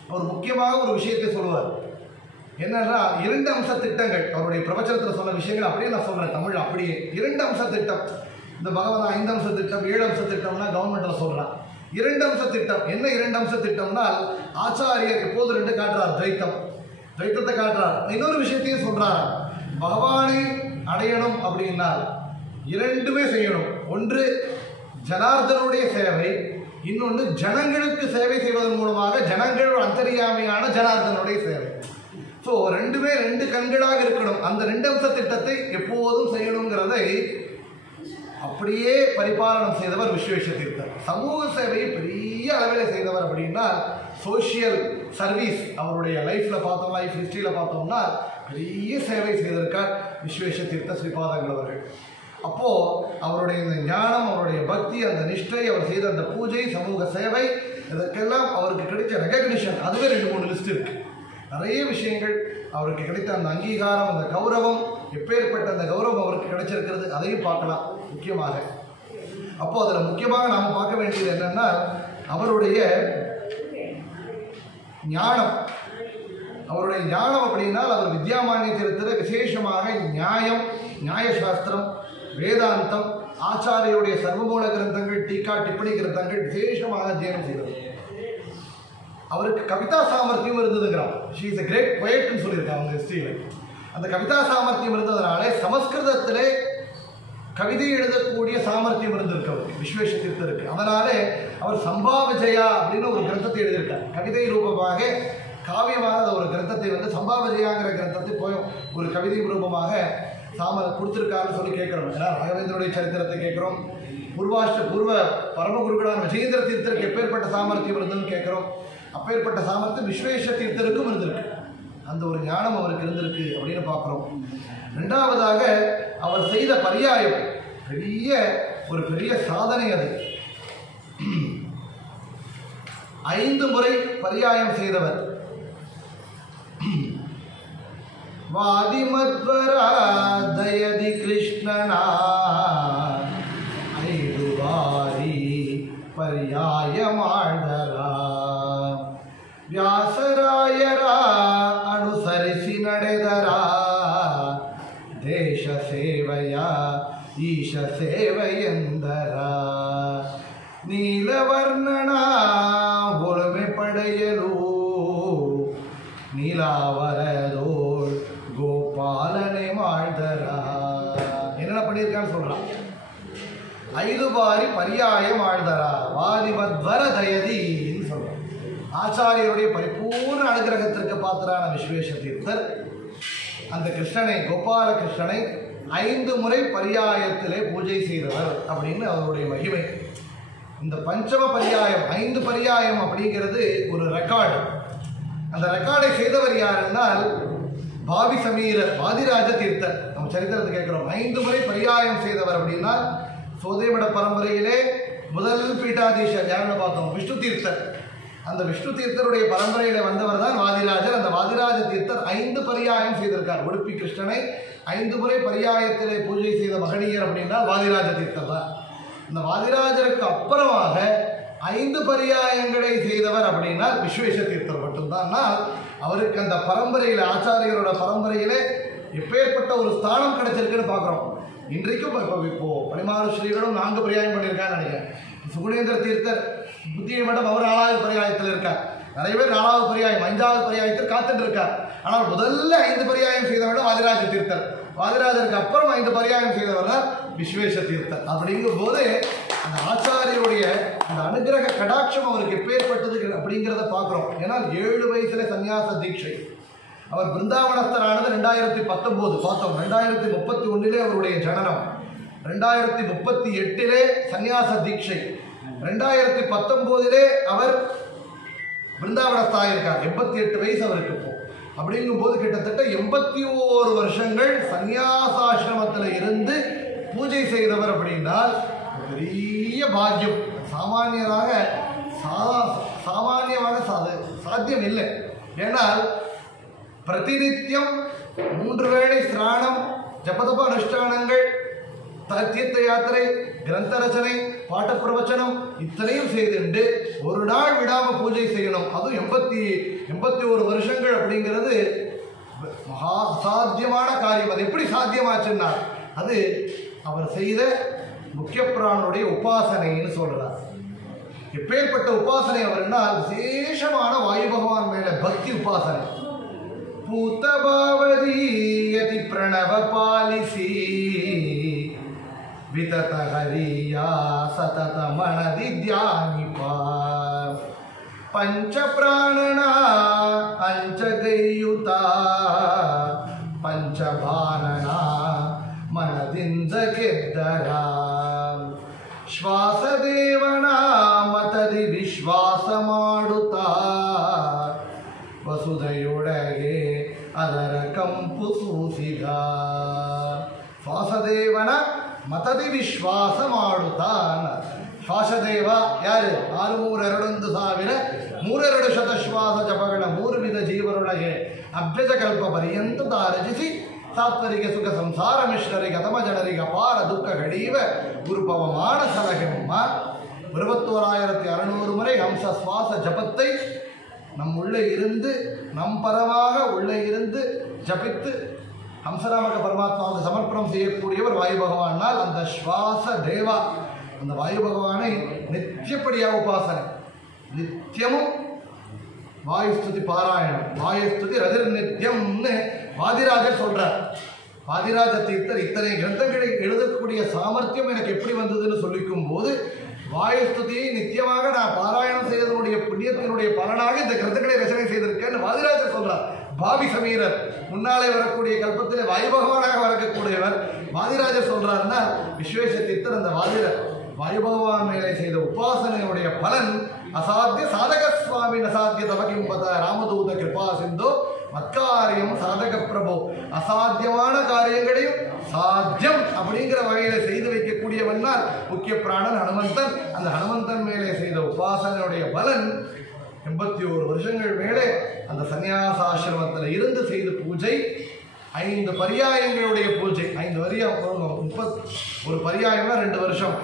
அவர் முக்கியமாக ஒரு விஷயத்தை சொல்லுவார். என்னன்னா 2 அம்ச திட்டங்கள். அவருடைய பிரபஞ்சத்தில் சொன்ன விஷயங்கள் அப்படியே நான் சொல்றேன் தமிழ் அப்படியே. 2 அம்ச திட்டம். இந்த பகவான் 5 அம்ச திட்டம் 7 அம்ச திட்டம்னா கவர்மெண்ட்ல சொல்றான். 2 அம்ச திட்டம். என்ன 2 அம்ச திட்டம்னால் ஆச்சாரியர் எப்போது 2 காட்டுறார், துவைத்தத்தை காட்டுறார். இன்னொரு விஷயத்தையும் சொல்றார், பகவானை அடையணும் அப்படின்னா 2மே செய்யணும். ஒன்று ஜனார்தனுடைய சேவை, இன்னொன்று ஜனங்களுக்கு சேவை செய்வதன் மூலமாக ஜனங்கள் அந்தரியாமையான ஜனார்தனுடைய சேவை. ஸோ 2மே 2 கண்களாக இருக்கணும். அந்த 2 அம்ச திட்டத்தை எப்போதும் செய்யணுங்கிறதை அப்படியே பரிபாலனம் செய்தவர் விஸ்வேஷ தீர்த்தர். சமூக சேவையை பெரிய அளவில் செய்தவர் அப்படின்னா சோஷியல் சர்வீஸ் அவருடைய லைஃப்பில் பார்த்தோம், லைஃப் ஹிஸ்ட்ரியில் பார்த்தோம்னா பெரிய சேவை செய்திருக்கார் விஸ்வேஷ தீர்த்த ஸ்ரீபாதங்கள் அவர்கள். அப்போது அவருடைய இந்த ஞானம், அவருடைய பக்தி, அந்த நிஷ்டை, அவர் செய்த அந்த பூஜை, சமூக சேவை, இதற்கெல்லாம் அவருக்கு கிடைச்ச ரெகக்னிஷன், அதுவே 2-3 லிஸ்ட் இருக்குது. நிறைய விஷயங்கள் அவருக்கு கிடைத்த அந்த அங்கீகாரம், அந்த கௌரவம், எப்பேற்பட்ட அந்த கௌரவம் அவருக்கு கிடைச்சிருக்கிறது, அதையும் பார்க்கலாம் முக்கியமாக. அப்போது அதில் முக்கியமாக நாம் பார்க்க வேண்டியது என்னென்னா அவருடைய ஞானம். அவருடைய ஞானம் அப்படின்னா அவர் வித்யாமான்ய தீர்த்தர் விசேஷமாக நியாயம், நியாயசாஸ்திரம், வேதாந்தம், ஆச்சாரியருடைய சர்வமூல கிரந்தங்கள், டீகா டிப்பணி கிரந்தங்கள் விசேஷமாக அத்தியனம் செய்தது. அவருக்கு கவிதா சாமர்த்தியம் இருந்ததுங்கிறான். ஷீ இஸ் எ கிரேட் பொயட்னு சொல்லியிருக்காங்க அவங்க ஹிஸ்ட்ரியில். அந்த கவிதா சாமர்த்தியம் இருந்ததுனாலே சமஸ்கிருதத்திலே கவிதை எழுதக்கூடிய சாமர்த்தியம் இருந்திருக்கு அவருக்கு, விஸ்வேஷ தீர்த்தருக்கு. அதனாலே அவர் சம்பாவிஜயா அப்படின்னு ஒரு கிரந்தத்தை எழுதியிருக்கார். கவிதை ரூபமாக காவியமாக ஒரு கிரந்தத்தை வந்து சம்பாவிஜயாங்கிற கிரந்தத்தை போய் ஒரு கவிதை ரூபமாக கொடுத்துருக்காருன்னு சொல்லி கேட்குறோம். ஏன்னா ராகவேந்திரனுடைய சரித்திரத்தை கேட்குறோம், பூர்வ பரமகுருகளான விஜயேந்திர தீர்த்தருக்கு எப்பேற்பட்ட சாமர்த்தியம் இருந்ததுன்னு கேட்குறோம். அப்பேற்பட்ட சாமர்த்தியம் விஸ்வேஷ தீர்த்தருக்கும் இருந்திருக்கு. அந்த ஒரு ஞானம் அவருக்கு இருந்திருக்கு அப்படின்னு பார்க்குறோம். ரெண்டாவதாக அவர் செய்த பரியாயம் பெரிய சாதனை. அது 5 முறை பரியாயம் செய்தவர். வாதிமத்வரா தயதி கிருஷ்ணனா 5 ಬಾರಿ ಪರ್ಯಾಯ ಮಾಡಿದರ ವ್ಯಾಸರಾಯರ ಅನುಸರಿಸಿ ನಡೆದರ ದೇಶ ಸೇವೆಯ ಈಶ ಸೇವೆಯೆಂದರ ನೀಲವರ್ಣನ ಒಲುಮೆ ಪಡೆಯಲು நீலாவரதோள் கோபாலனை வாழ்தரா. என்னென்ன பண்ணியிருக்கான்னு சொல்றான். 5 ಬಾರಿ பரியாயம் வாழ்தரா வாதிமத்வர தயதின்னு சொல்றான். ஆச்சாரியருடைய பரிபூர்ண அனுகிரகத்திற்கு பாத்திரான விஸ்வேஷ தீர்த்தர் அந்த கிருஷ்ணனை, கோபால கிருஷ்ணனை 5 முறை பரியாயத்திலே பூஜை செய்தவர் அப்படின்னு அவருடைய மகிமை. இந்த பஞ்சம பரியாயம் 5 பரியாயம் அப்படிங்கிறது ஒரு ரெக்கார்டு. அந்த ரெக்கார்டை செய்தவர் யார் என்றால் பாவி சமீரர் வாதிராஜ தீர்த்தர். நம்ம சரித்திரத்தை கேட்கிறோம். 5 முறை பரியாயம் செய்தவர் அப்படின்னா சோதேமட பரம்பரையிலே முதல் பீட்டாதீஷர் யாருன்னு பார்த்தோம், விஷ்ணு தீர்த்தர். அந்த விஷ்ணு தீர்த்தருடைய பரம்பரையில வந்தவர் தான் வாதிராஜர். அந்த வாதிராஜ தீர்த்தர் 5 பரியாயம் செய்திருக்கார். உடுப்பி கிருஷ்ணனை 5 முறை பரியாயத்திலே பூஜை செய்த மகனியர் அப்படின்னா வாதிராஜ தீர்த்தர் தான். இந்த வாதிராஜருக்கு அப்புறமாக 5 பரியாயங்களை செய்தவர் அப்படின்னா விஸ்வேஷ தீர்த்தர் மட்டும்தான். அவருக்கு அந்த பரம்பரையில், ஆச்சாரியரோட பரம்பரையிலே எப்பேற்பட்ட ஒரு ஸ்தானம் கிடைச்சிருக்குன்னு பார்க்குறோம். இன்றைக்கும் இப்போ பரிமாறு ஸ்ரீகளும் 4 பரியாயம் பண்ணியிருக்கான்னு நினைக்கிறேன். சுகுணேந்திர தீர்த்தர் புத்தியை மட்டும் அவர் 4வது பரியாயத்தில் இருக்கார். நிறைய பேர் 4வது பரியாயம் 5வது பரியாயத்தில் காத்துட்டு இருக்கார். ஆனால் முதல்ல 5 பரியாயம் செய்தவர் வாதிராஜ தீர்த்தர். வாதிராஜருக்கு அப்புறம் 5 பரியாயம் செய்தவர் தான் விஸ்வேஷ தீர்த்தர். அப்படிங்கும் போது அந்த ஆச்சாரியருடைய அந்த அனுகிரக கடாட்சம் அவருக்கு எப்பேற்பட்டது அப்படிங்கிறத பார்க்குறோம். ஏன்னா 7 வயசுல சன்னியாச தீட்சை. அவர் பிருந்தாவனஸ்தரானது 2019 பார்த்தோம். 2031 அவருடைய ஜனனம், 2038 சன்னியாச தீட்சை, 2019 அவர் பிருந்தாவனஸ்தாயிருக்கார். 88 வயசு அவருக்கு இப்போ. அப்படிங்கும் போது கிட்டத்தட்ட 81 வருஷங்கள் சன்னியாசாசிரமத்தில் இருந்து பூஜை செய்தவர் அப்படின்னால் பெரிய பாக்கியம். சாமானியமாக சாத்தியம் இல்லை. ஏனால் பிரதிநித்தியம் 3 வேளை ஸ்நானம், ஜபதப அனுஷ்டானங்கள், தீர்த்த யாத்திரை, கிரந்த ரச்சனை, பாட்ட பிரவச்சனம் இத்தனையும் செய்துண்டு ஒரு நாள் விடாம பூஜை செய்யணும். அதுவும் 81 வருஷங்கள் அப்படிங்கிறது மகா அசாத்தியமான காரியம். அது எப்படி சாத்தியமாச்சுன்னா அது அவர் செய்த முக்கிய பிராணனுடைய உபாசனைன்னு சொல்றார். எப்பேற்பட்ட உபாசனை அவர்னா விசேஷமான வாயு பகவான் மேல பக்தி உபாசனை. பூத்தபாவதீயதி பிரணவ பாலிசி விதத ஹரியா சதத மனதி தியானிபா பஞ்ச பிராணனா ಅಂಚಗೈಯುತಾ ಪಂಚಬಾಣನ ಮನದಿಂದ ಗೆದ್ದರ ಶ್ವಾಸದೇವನ ಮತದಿ ವಿಶ್ವಾಸ ಮಾಡುತ್ತಾ ವಸುಧೆಯೊಳಗೆ ಅದರ ಕಂಪು ಸೂಸಿದ. ಶ್ವಾಸದೇವನ ಮತದಿ ವಿಶ್ವಾಸ ಮಾಡುತ್ತಾ. ಶ್ವಾಸದೇವ ಯಾರು? 632 ಶತಶ್ವಾಸ ಜಪಗಳ 3 ವಿಧ ಜೀವರೊಳಗೆ ಅಭ್ಯಜ ಕಲ್ಪ ಪರ್ಯಂತ ತಾರಜಿಸಿ ಸಾತ್ವರಿಗೆ ಸುಖ ಸಂಸಾರ ಮಿಶ್ರರಿಗೆ ಅತಮ ಜನರಿಗೆ ಅಪಾರ ದುಃಖ ಗಡೀವ ಗುರುಪವಮಾನ ಸಲಹೆಮ್ಮ 61600 முறை ஹம்ச சுவாச ஜபத்தை நம் உள்ளே இருந்து, நம் பரமாக உள்ளே இருந்து ஜபித்து ஹம்சராமக பரமாத்மாவுக்கு சமர்ப்பணம் செய்யக்கூடியவர் வாயு பகவானால். அந்த ஸ்வாச தேவா, அந்த வாயு பகவானை நித்தியப்படியாக உபாசனை, நித்தியமும் வாயுஸ்துதி பாராயணம், வாயுஸ்துதி ரதிர் நித்தியம்னு வாதிராஜர் சொல்றார். வாதிராஜ தீர்த்தர் இத்தனை கிரந்தங்களை எழுதக்கூடிய சாமர்த்தியம் எனக்கு எப்படி வந்ததுன்னு சொல்லிக்கும் போது வாயுஸ்துதியை நித்தியமாக நான் பாராயணம் செய்ததனுடைய புண்ணியத்தினுடைய பலனாக இந்த கிரந்தங்களை ரசனை செய்திருக்கேன்னு வாதிராஜர் சொல்றார். பாவி சமீரர் முன்னாலே வரக்கூடிய கல்பத்திலே வாயு பகவானாக வரக்கூடியவர் வாதிராஜர் சொல்றாருன்னா விஸ்வேஷ தீர்த்தர் அந்த வாயு பகவான் மேலே செய்த உபாசனையுடைய பலன் அசாத்திய சாதக சுவாமி அசாத்திய தவகிம்பத ராமதூத கிருபா சிந்தோ மத்காரியம் சாதக பிரபோ. அசாத்தியமான காரியங்களையும் சாத்தியம் அப்படிங்கிற வகையில செய்து வைக்கக்கூடியவன்னால் முக்கிய பிராணன் ஹனுமந்தன். அந்த ஹனுமந்தன் மேலே செய்த உபாசனையுடைய பலன் 81 வருஷங்கள் மேலே அந்த சன்னியாசாசிரமத்தில் இருந்து செய்த பூஜை 5 பரியாயங்களுடைய பூஜை. 5 பரியாயம் 31 பரியாயம்னா 2 வருஷம்,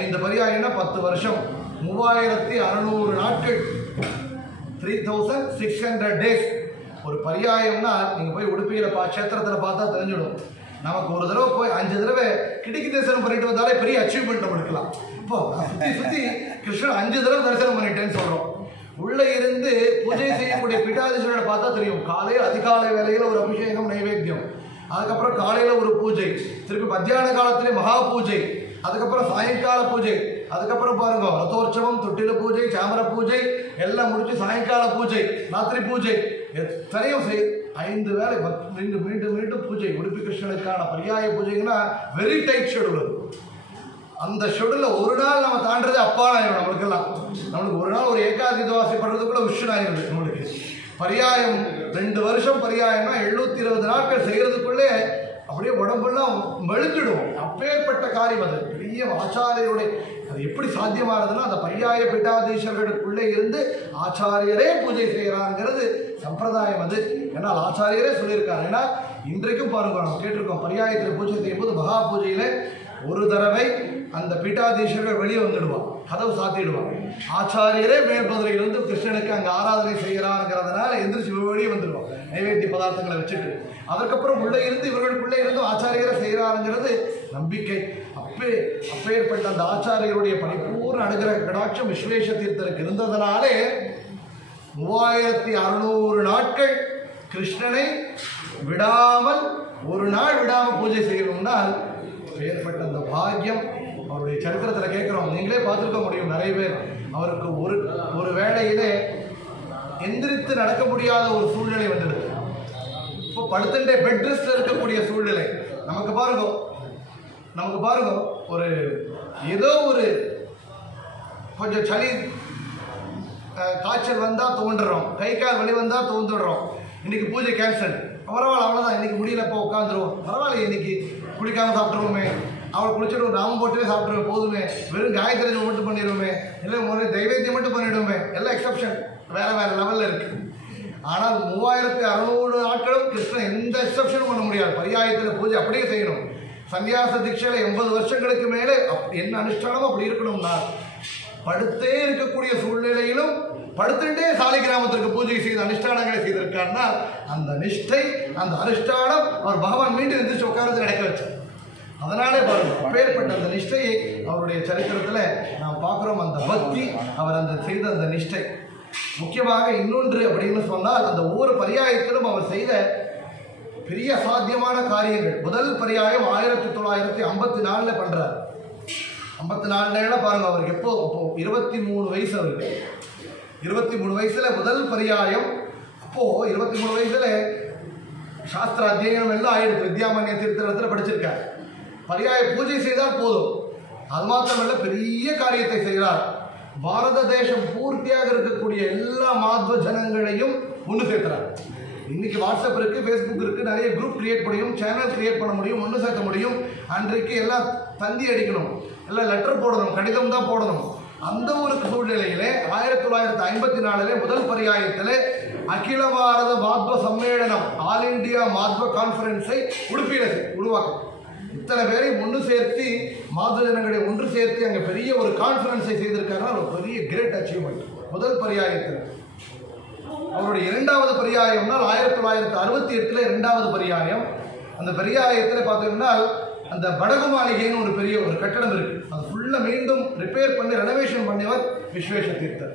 5 பரியாயம்னா 10 வருஷம், 3600 நாட்கள், 3600 டேஸ். ஒரு பரியாயம்னா நீங்க போய் உடுப்பியில கஷேத்திரத்தில் பார்த்தா தெரிஞ்சிடும். நமக்கு ஒரு தடவை போய் 5 தடவை கிடுக்கி தரிசனம் பண்ணிட்டு வந்தாலே பெரிய அச்சீவ்மெண்ட் நம்ம எடுக்கலாம். இப்போ சுத்தி சுத்தி கிருஷ்ணன் 5 தடவை தரிசனம் பண்ணிட்டேன்னு சொல்றோம். உள்ள இருந்து பூஜை செய்யக்கூடிய பீட்டாதீஸ்வரரை பார்த்தா தெரியும். காலையில் அதிகாலை வேலையில் ஒரு அபிஷேகம் நைவேத்தியம், அதுக்கப்புறம் காலையில ஒரு பூஜை, திருப்பி மத்தியான காலத்திலே மகா பூஜை, அதுக்கப்புறம் சாயங்கால பூஜை, அதுக்கப்புறம் பாருங்க ரதோற்சவம், தொட்டில பூஜை, சாமர பூஜை எல்லாம் முடிச்சு சாயங்கால பூஜை, ராத்திரி பூஜை, எத்தனையும் 5 வேலை மீண்டும் மீண்டும் மீண்டும் பூஜை. உடுப்பி கிருஷ்ணனுக்கான பரியாய பூஜைங்கன்னா வெரி டைட் ஷெடியூல். அந்த ஷெடியூல ஒரு நாள் நம்ம தாண்டது அப்பாலாயிரும் நம்மளுக்கெல்லாம். நம்மளுக்கு ஒரு நாள் ஒரு ஏகாதி துவாசி பண்றதுக்குள்ள விஷயம் ஆகிடுது. நம்மளுக்கு பரியாயம் 2 வருஷம் பரியாயம்னா 720 நாட்கள் செய்யறதுக்குள்ளே அப்படியே உடம்பெல்லாம் மெழுக்கிடும். அப்பேற்பட்ட காரியம் அது. பெரிய ஆச்சாரியருடைய அது எப்படி சாத்தியமானதுன்னா அந்த பரியாய பீட்டாதீஸ்வரர்களுக்குள்ளே இருந்து ஆச்சாரியரே பூஜை செய்யறாங்கிறது சம்பிரதாயம் அது. ஏன்னா ஆச்சாரியரே சொல்லியிருக்காரு. ஏன்னா இன்றைக்கும் பாருங்க நம்ம கேட்டிருக்கோம், பரியாயத்தில் பூஜை செய்யும் போது மகா பூஜையில ஒரு தடவை அந்த பீட்டாதீஸ்வரர்கள் வெளியே வந்துடுவான், கதவு சாத்திடுவான். ஆச்சாரியரே மேற்பகுதியிலிருந்து கிருஷ்ணனுக்கு அங்கே ஆராதனை செய்கிறாங்கிறதுனால எந்திரிச்சு வெளியே வந்துடுவான் நைவேத்திய பதார்த்தங்களை வச்சுட்டு. அதற்கப்புறம் உள்ளே இருந்து இவர்களுக்குள்ளே இருந்து ஆச்சாரியரை செய்கிறாருங்கிறது நம்பிக்கை. அப்பேற்பட்ட அந்த ஆச்சாரியருடைய பரிபூர்ண அனுகிரக கடாட்சம் விஸ்வேஷ தீர்த்தருக்கு இருந்ததனாலே 3600 நாட்கள் கிருஷ்ணனை விடாமல் ஒரு நாள் விடாமல் பூஜை செய்யணும்னால் ஏற்பட்ட அந்த பாக்கியம் அவருடைய சரித்திரத்தில் கேட்குறோம். நீங்களே பார்த்துருக்க முடியும். நிறைய பேர் அவருக்கு ஒரு வேளையிலே எந்திரித்து நடக்க முடியாத ஒரு சூழ்நிலை வந்துடுது. இப்போ படுத்துட்டே பெட் ரெஸ்ட்ல இருக்கக்கூடிய சூழ்நிலை. நமக்கு பாருங்க ஒரு ஏதோ ஒரு கொஞ்சம் சளி காய்ச்சல் வந்தால் தோன்றுறோம், கை கால் வலி வந்தால் தோன்றுடுறோம். இன்னைக்கு பூஜை கேன்சல், பரவாயில்ல அவ்வளோதான், இன்னைக்கு முடியலப்போ உட்காந்துருவோம், பரவாயில்ல இன்னைக்கு குளிக்காமல் சாப்பிட்ருவோமே, அவள் குளிச்சுட்டு நாமம் போட்டு சாப்பிட்ருவோம் போதுமே, வெறும் காயத்ரி மட்டும் பண்ணிடுவோமே, இல்லை முறை தைவேத்தியம் மட்டும் பண்ணிவிடுவோமே, எல்லாம் எக்ஸப்ஷன் வேற வேற லெவலில் இருக்கு. ஆனால் 3600 நாட்களும் கிருஷ்ணன் எந்த எக்ஸப்ஷனும் பண்ண முடியாது. பரியாயத்தில் பூஜை அப்படியே செய்யணும். சன்னியாச தீட்சையில் 80 வருஷங்களுக்கு மேலே என்ன அனுஷ்டானமோ அப்படி இருக்கணும்னா படுத்தே இருக்கக்கூடிய சூழ்நிலையிலும் படுத்துட்டே சாலை கிராமத்திற்கு பூஜை செய்த அனுஷ்டானங்களை செய்திருக்காருன்னா அந்த நிஷ்டை, அந்த அனுஷ்டானம் அவர் பகவான் மீண்டும் எந்திரிச்சு உட்கார்ந்து நடக்க வச்சார். அதனாலே பாருங்க அப்பேற்பட்ட அந்த நிஷ்டையை அவருடைய சரித்திரத்தில் நாம் பார்க்குறோம். அந்த பக்தி, அவர் அந்த செய்த அந்த நிஷ்டை. முக்கியமாக இன்னொன்று அப்படின்னு சொன்னால் அந்த ஒவ்வொரு பரியாயத்திலும் அவர் செய்த பெரிய சாத்தியமான காரியங்கள். முதல் பரியாயம் 1954 பண்றார். 54 பாருங்க, அவருக்கு எப்போ 23 வயசு. அவருக்கு 23 வயசுல முதல் பரியாயம். அப்போ 23 வயசுல சாஸ்திர அத்தியனம் எல்லாம் ஆயிடுச்சு. வித்யாமன்ய தீர்த்தத்தில் படிச்சிருக்கார். பரியாய பூஜை செய்தால் போதும். அது மாத்திரமல்ல, பெரிய காரியத்தை செய்கிறார். பாரத தேசம் பூர்த்தியாக இருக்கக்கூடிய எல்லா மாத்வ ஜனங்களையும் ஒன்று சேர்க்கிறார். இன்னைக்கு வாட்ஸ்அப் இருக்கு, ஃபேஸ்புக் இருக்கு, நிறைய குரூப் கிரியேட் முடியும், சேனல் கிரியேட் பண்ண முடியும், ஒன்று சேர்க்க முடியும். அன்றைக்கு எல்லாம் தந்தி அடிக்கணும், எல்லாம் லெட்டர் போடணும், கடிதம் தான் போடணும். அந்த ஒரு சூழ்நிலையிலே 1954 முதல் பரியாயத்தில் அகில பாரத மாத்வ சம்மேளனம், ஆல் இண்டியா மாத்வ கான்ஃபரன்ஸை உடுப்பியில உருவாக்கும். இத்தனை பேரை ஒன்று சேர்த்து மாத்வ ஜனங்களை ஒன்று சேர்த்து அங்கே பெரிய ஒரு கான்ஃபரன்ஸை செய்திருக்காருன்னா ஒரு பெரிய கிரேட் அச்சீவ்மெண்ட். முதல் பரியாயத்தில் அவருடைய இரண்டாவது பரியாயம்னால் 1968 இரண்டாவது பரியாயம். அந்த பரியாயத்தில் பார்த்தீங்கன்னா அந்த வடகு மாளிகைன்னு ஒரு பெரிய ஒரு கட்டடம் இருக்கு. அது ஃபுல்லாக மீண்டும் ரிப்பேர் பண்ணி ரெனோவேஷன் பண்ணியவர் விஸ்வேஷ தீர்த்தர்.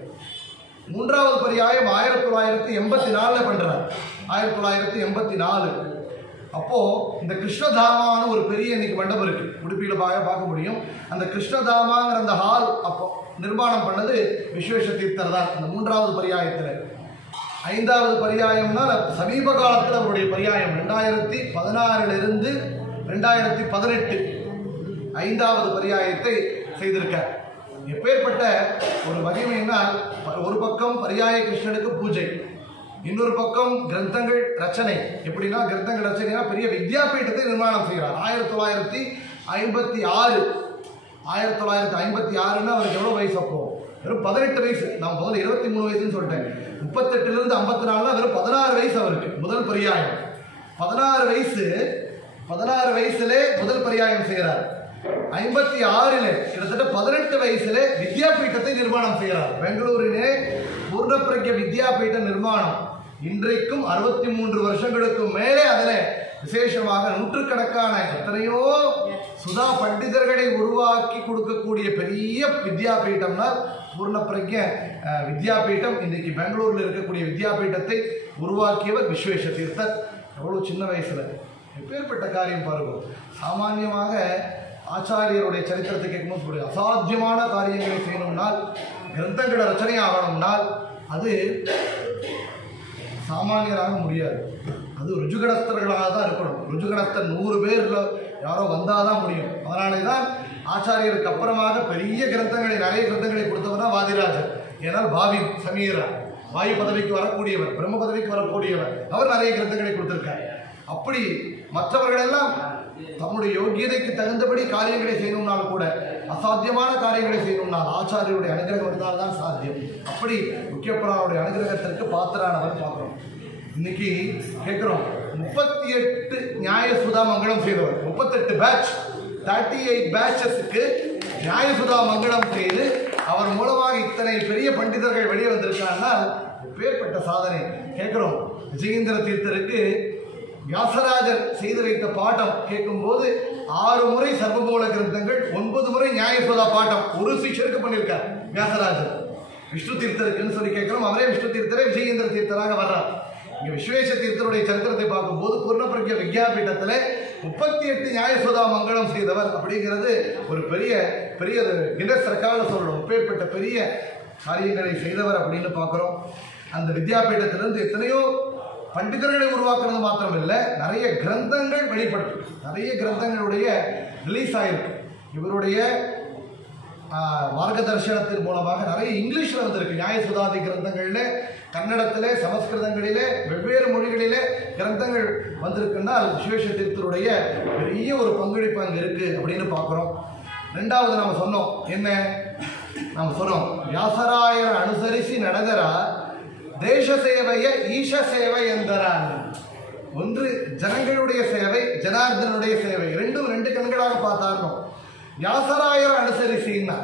மூன்றாவது பரியாயம் 1984 பண்றார். 1984 அப்போது இந்த கிருஷ்ணதாமான்னு ஒரு பெரிய இன்னைக்கு மண்டபம் இருக்குது, உடுப்பியில் பார்க்க முடியும். அந்த கிருஷ்ணதாமாங்கிற அந்த ஹால் அப்போ நிர்மாணம் பண்ணது விஸ்வேஷ தீர்த்தர் தான். அந்த 3வது பரியாயத்தில் 5வது பரியாயம்னா சமீப காலத்தில் அவருடைய பரியாயம் 2016 2018 5வது பரியாயத்தை செய்திருக்கார். எப்பேற்பட்ட ஒரு மகிமைன்னா, ஒரு பக்கம் பரியாய கிருஷ்ணனுக்கு பூஜை, இன்னொரு பக்கம் கிரந்தங்கள் ரச்சனை. எப்படின்னா கிரந்தங்கள் ரச்சனைனா பெரிய வித்யாபீட்டத்தை நிர்மாணம் செய்கிறார். 1956 அவருக்கு எவ்வளோ வயசு? அப்போ வெறும் 18 வயசு. நான் முதல்ல 23 வயசுன்னு சொல்லிட்டேன். 38 54 வெறும் 16 வயசு அவருக்கு. முதல் பரியாயம் 16 வயசுல முதல் பரியாயம் செய்கிறார். 56 கிட்டத்தட்ட 18 வயசுல வித்யாபீட்டத்தை நிர்மாணம் செய்கிறார். பெங்களூரிலே பூர்ணப்பிரக்ய வித்யாபீட்ட நிர்மாணம் இன்றைக்கும் 63 வருஷங்களுக்கு மேலே அதில் விசேஷமாக நூற்றுக்கணக்கான எத்தனையோ சுதா பண்டிதர்களை உருவாக்கி கொடுக்கக்கூடிய பெரிய வித்யாபீட்டம்னா பூர்ணப்பிரக்ய வித்யாபீட்டம். இன்றைக்கு பெங்களூரில் இருக்கக்கூடிய வித்யாபீட்டத்தை உருவாக்கியவர் விஸ்வேஷ தீர்த்தர். எவ்வளோ சின்ன வயசுல எப்பேற்பட்ட காரியம் பாருங்க. சாமான்யமாக ஆச்சாரியருடைய சரித்திரத்தை கேட்கும்போது சொல்லுங்க, அசாத்தியமான காரியங்களை செய்யணும்னால், கிரந்தங்களை ரச்சனை ஆகணும்னால் அது சாமானியராக முடியாது. அது ருஜுகணஸ்தர்களாக தான் இருக்கணும். ருஜுகணஸ்தர் 100 பேரில் யாரோ வந்தால் தான் முடியும். அதனாலே தான் ஆச்சாரியருக்கு அப்புறமாக பெரிய கிரந்தங்களை, நிறைய கிரந்தங்களை கொடுத்தவர் தான் வாதிராஜர். ஏன்னால் பாவி சமீரா, வாயு பதவிக்கு வரக்கூடியவர், பிரம்ம பதவிக்கு வரக்கூடியவர், அவர் நிறைய கிரந்தங்களை கொடுத்திருக்கார். அப்படி மற்றவர்களெல்லாம் தம்முடைய யோகியதைக்கு தகுந்தபடி காரியங்களை செய்யணும்னாலும் கூட, அசாத்தியமான காரியங்களை செய்யணும்னால் ஆச்சாரியருடைய அனுகிரகம் இருந்தால் தான் சாத்தியம். அப்படி முக்கியப்புறாவுடைய அனுகிரகத்திற்கு பாத்திரானவர் பார்க்குறோம். இன்னைக்கு கேட்குறோம், 38 நியாயசுதா மங்களம் செய்தவர், 38 பேட்ச், 38 பேட்சஸுக்கு நியாயசுதா மங்களம் செய்து அவர் மூலமாக இத்தனை பெரிய பண்டிதர்கள் வெளியே வந்திருக்காங்கன்னா பேர்பட்ட சாதனை. கேட்குறோம், விஜயேந்திர தீர்த்தருக்கு வியாசராஜர் செய்து வைத்த பாட்டம் கேட்கும்போது 6 முறை சர்வமூல கிரந்தங்கள், 9 முறை நியாயசுதா பாட்டம் ஒரு சிஷ்யருக்கு பண்ணியிருக்கார் வியாசராஜர். விஷ்ணு தீர்த்தருக்குன்னு சொல்லி கேட்கிறோம். அவரே விஷ்ணு தீர்த்தரே விஜயேந்திர தீர்த்தராக வர்றார். இங்கே விஸ்வேஷ தீர்த்தருடைய சரித்திரத்தை பார்க்கும்போது பூர்ணப்பிரக்ய வித்யாபீட்டத்தில் 38 நியாயசுதா மங்களம் செய்தவர் அப்படிங்கிறது ஒரு பெரிய பெரிய கின்னஸ் ரெக்கார்டில் சொல்லணும். அப்பேற்பட்ட பெரிய காரியங்களை செய்தவர் அப்படின்னு பார்க்குறோம். அந்த வித்யாபீட்டத்திலிருந்து எத்தனையோ பண்டிதர்களை உருவாக்குறது மாத்திரம் இல்லை, நிறைய கிரந்தங்கள் வெளிப்படுத்து, நிறைய கிரந்தங்களுடைய ரிலீஸ் ஆகிருக்கு. இவருடைய மார்கதர்ஷனத்தின் மூலமாக நிறைய இங்கிலீஷில் வந்திருக்கு. நியாயசுதாதி கிரந்தங்களில் கன்னடத்தில், சமஸ்கிருதங்களிலே, வெவ்வேறு மொழிகளிலே கிரந்தங்கள் வந்திருக்குன்னா விஸ்வேஷ தீர்த்தருடைய பெரிய ஒரு பங்களிப்பு அங்கே இருக்குது அப்படின்னு பார்க்குறோம். 2வது நம்ம சொன்னோம், என்ன நம்ம சொன்னோம், வியாசராயர் அனுசரிசி நடகரா தேச சேவைய ஈஷ சேவை என்கிறார். ஒன்று ஜனங்களுடைய சேவை, ஜனார்தனுடைய சேவை, ரெண்டும் 2 கண்களாக பார்த்தாரணும். வியாசராயர் அனுசரிசின்னா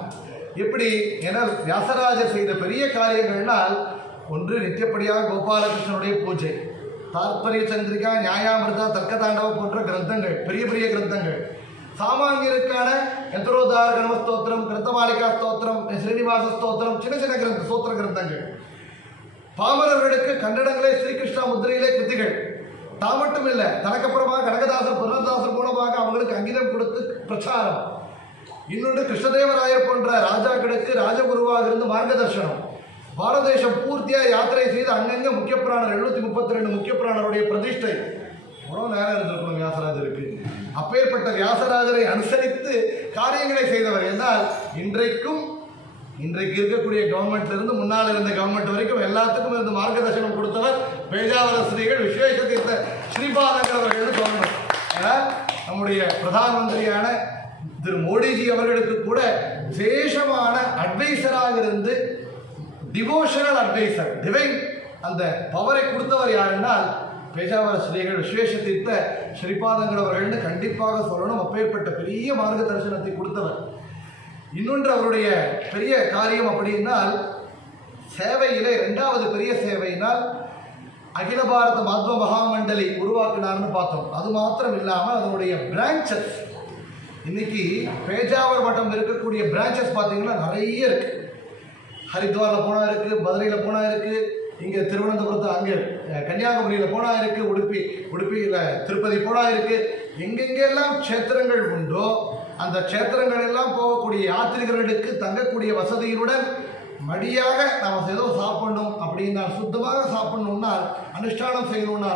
எப்படி? ஏன்னா வியாசராஜர் செய்த பெரிய காரியங்கள்னால் ஒன்று நித்தியப்படியாக கோபாலகிருஷ்ணனுடைய பூஜை, தாத்பரிய சந்திரிகா, நியாயாமிர்தா, தர்க்கதாண்டவ போன்ற கிரந்தங்கள், பெரிய பெரிய கிரந்தங்கள். சாமானியருக்கான யந்திரோதார கணவ ஸ்தோத்திரம், கிருத்தமாலிகா ஸ்தோத்திரம், ஸ்ரீனிவாச ஸ்தோத்திரம், சின்ன சின்ன ஸ்தோத்திர கிரந்தங்கள். பாமரர்களுக்கு கன்னடங்களே ஸ்ரீகிருஷ்ணா முத்திரையிலே கிருத்திகள். தான் மட்டும் இல்லை, தனக்கப்புறமாக கனகதாசர், புரந்தாசர் மூலமாக அவங்களுக்கு அங்கீதம் கொடுத்து பிரச்சாரம். இன்னொன்று கிருஷ்ணதேவராயர் போன்ற ராஜாக்களுக்கு ராஜகுருவாக இருந்து மார்கதர்ஷனம். பாரத தேசம் பூர்த்தியாக யாத்திரை செய்து அங்கங்கே முக்கிய புராணர் 732 முக்கிய புராணருடைய பிரதிஷ்டை. எவ்வளோ நேரம் இருந்திருக்கணும் வியாசராஜருக்கு. அப்பேற்பட்ட வியாசராஜரை அனுசரித்து காரியங்களை செய்தவர். என்றால் இன்றைக்கு இருக்கக்கூடிய கவர்மெண்ட்ல இருந்து முன்னால் இருந்த கவர்மெண்ட் வரைக்கும் எல்லாத்துக்கும் இருந்து மார்கதர்சனம் கொடுத்தவர் பேஜாவர ஸ்ரீகள் விஸ்வேஷ தீர்த்த ஸ்ரீபாதங்கள் அவர்கள் சொல்லணும். ஏன்னா நம்முடைய பிரதான் மந்திரியான திரு மோடிஜி அவர்களுக்கு கூட விசேஷமான அட்வைசராக இருந்து, டிவோஷனல் அட்வைசர், டிவைன் அந்த பவரை கொடுத்தவர் யாருன்னால் பேஜாவர ஸ்ரீகள் விஸ்வேஷ தீர்த்த ஸ்ரீபாதங்கள் அவர்கள்னு கண்டிப்பாக சொல்லணும். அப்பேற்பட்ட பெரிய மார்க்க தரிசனத்தை கொடுத்தவர். இன்னொன்று அவருடைய பெரிய காரியம் அப்படின்னால் சேவையிலே 2வது பெரிய சேவையினால் அகில பாரத மாத்வ மகாமண்டலி உருவாக்கினார்னு பார்த்தோம். அது மாத்திரம் இல்லாமல் அதனுடைய பிரான்ச்சஸ், இன்னைக்கு பேஜாவர் மட்டம் இருக்கக்கூடிய பிரான்ச்சஸ் பார்த்தீங்கன்னா நிறைய இருக்கு. ஹரித்வாரில் போனால் இருக்குது, மதுரையில் போனால் இருக்குது, இங்கே திருவனந்தபுரத்து அங்கே கன்னியாகுமரியில் போனா இருக்கு, உடுப்பியில் திருப்பதி போனா இருக்கு. எங்கெங்கெல்லாம் க்ஷேத்திரங்கள் உண்டோ அந்த க்ஷேத்திரங்கள் எல்லாம் போகக்கூடிய யாத்திரிகர்களுக்கு தங்கக்கூடிய வசதியுடன் மடியாக நாம் ஏதோ சாப்பிடணும் அப்படின்னா, சுத்தமாக சாப்பிடணும்னா, அனுஷ்டானம் செய்யணும்னா,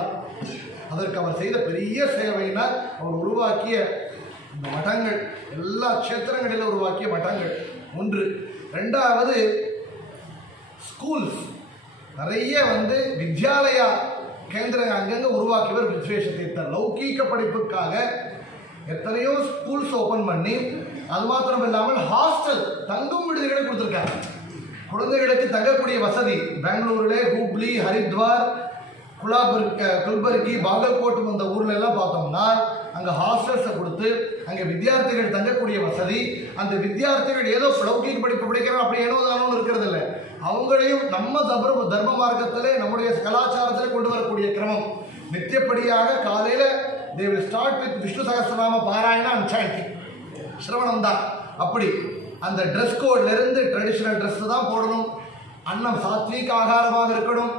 அதற்கு அவர் செய்த பெரிய சேவைனா அவர் உருவாக்கிய இந்த மடங்கள், எல்லா க்ஷேத்திரங்களிலும் உருவாக்கிய மடங்கள் ஒன்று. ரெண்டாவது ஸ்கூல்ஸ், நிறைய வித்யாலயா கேந்திரங்கள் அங்கங்கே உருவாக்கியவர் விஸ்வேஷதீர்த்தர். லௌகீக படிப்புக்காக எத்தனையோ ஸ்கூல்ஸ் ஓப்பன் பண்ணி, அது மாத்திரம் இல்லாமல் ஹாஸ்டல் தங்கும் விடுதிகளை கொடுத்துருக்காங்க. குழந்தைகளுக்கு தங்கக்கூடிய வசதி பெங்களூரில், ஹூப்ளி, ஹரித்வார், குல்பர்கி, பாகல்கோட் இந்த ஊர்ல எல்லாம் பார்த்தோம்னா அங்கே ஹாஸ்டல்ஸை கொடுத்து அங்கே வித்தியார்த்திகள் தங்கக்கூடிய வசதி. அந்த வித்தியார்த்திகள் ஏதோ லௌகீக படிப்பு படிக்கிறோம் அப்படி ஏனோ தானோன்னு இருக்கிறது இல்லை, அவங்களையும் நம்ம தர்ம மார்க்கத்திலே நம்முடைய கலாச்சாரத்தில் கொண்டு வரக்கூடிய கிரமம். நித்தியப்படியாக காலையில் they will start with Vishnu Sahasranama பாராயணம் அண்ட் சாண்டிங், சிரவணம் தான். அப்படி அந்த ட்ரெஸ் கோட்ல இருந்து ட்ரெடிஷனல் ட்ரெஸ் தான் போடணும், அன்னம் சாத்வீக ஆகாரமாக இருக்கணும்,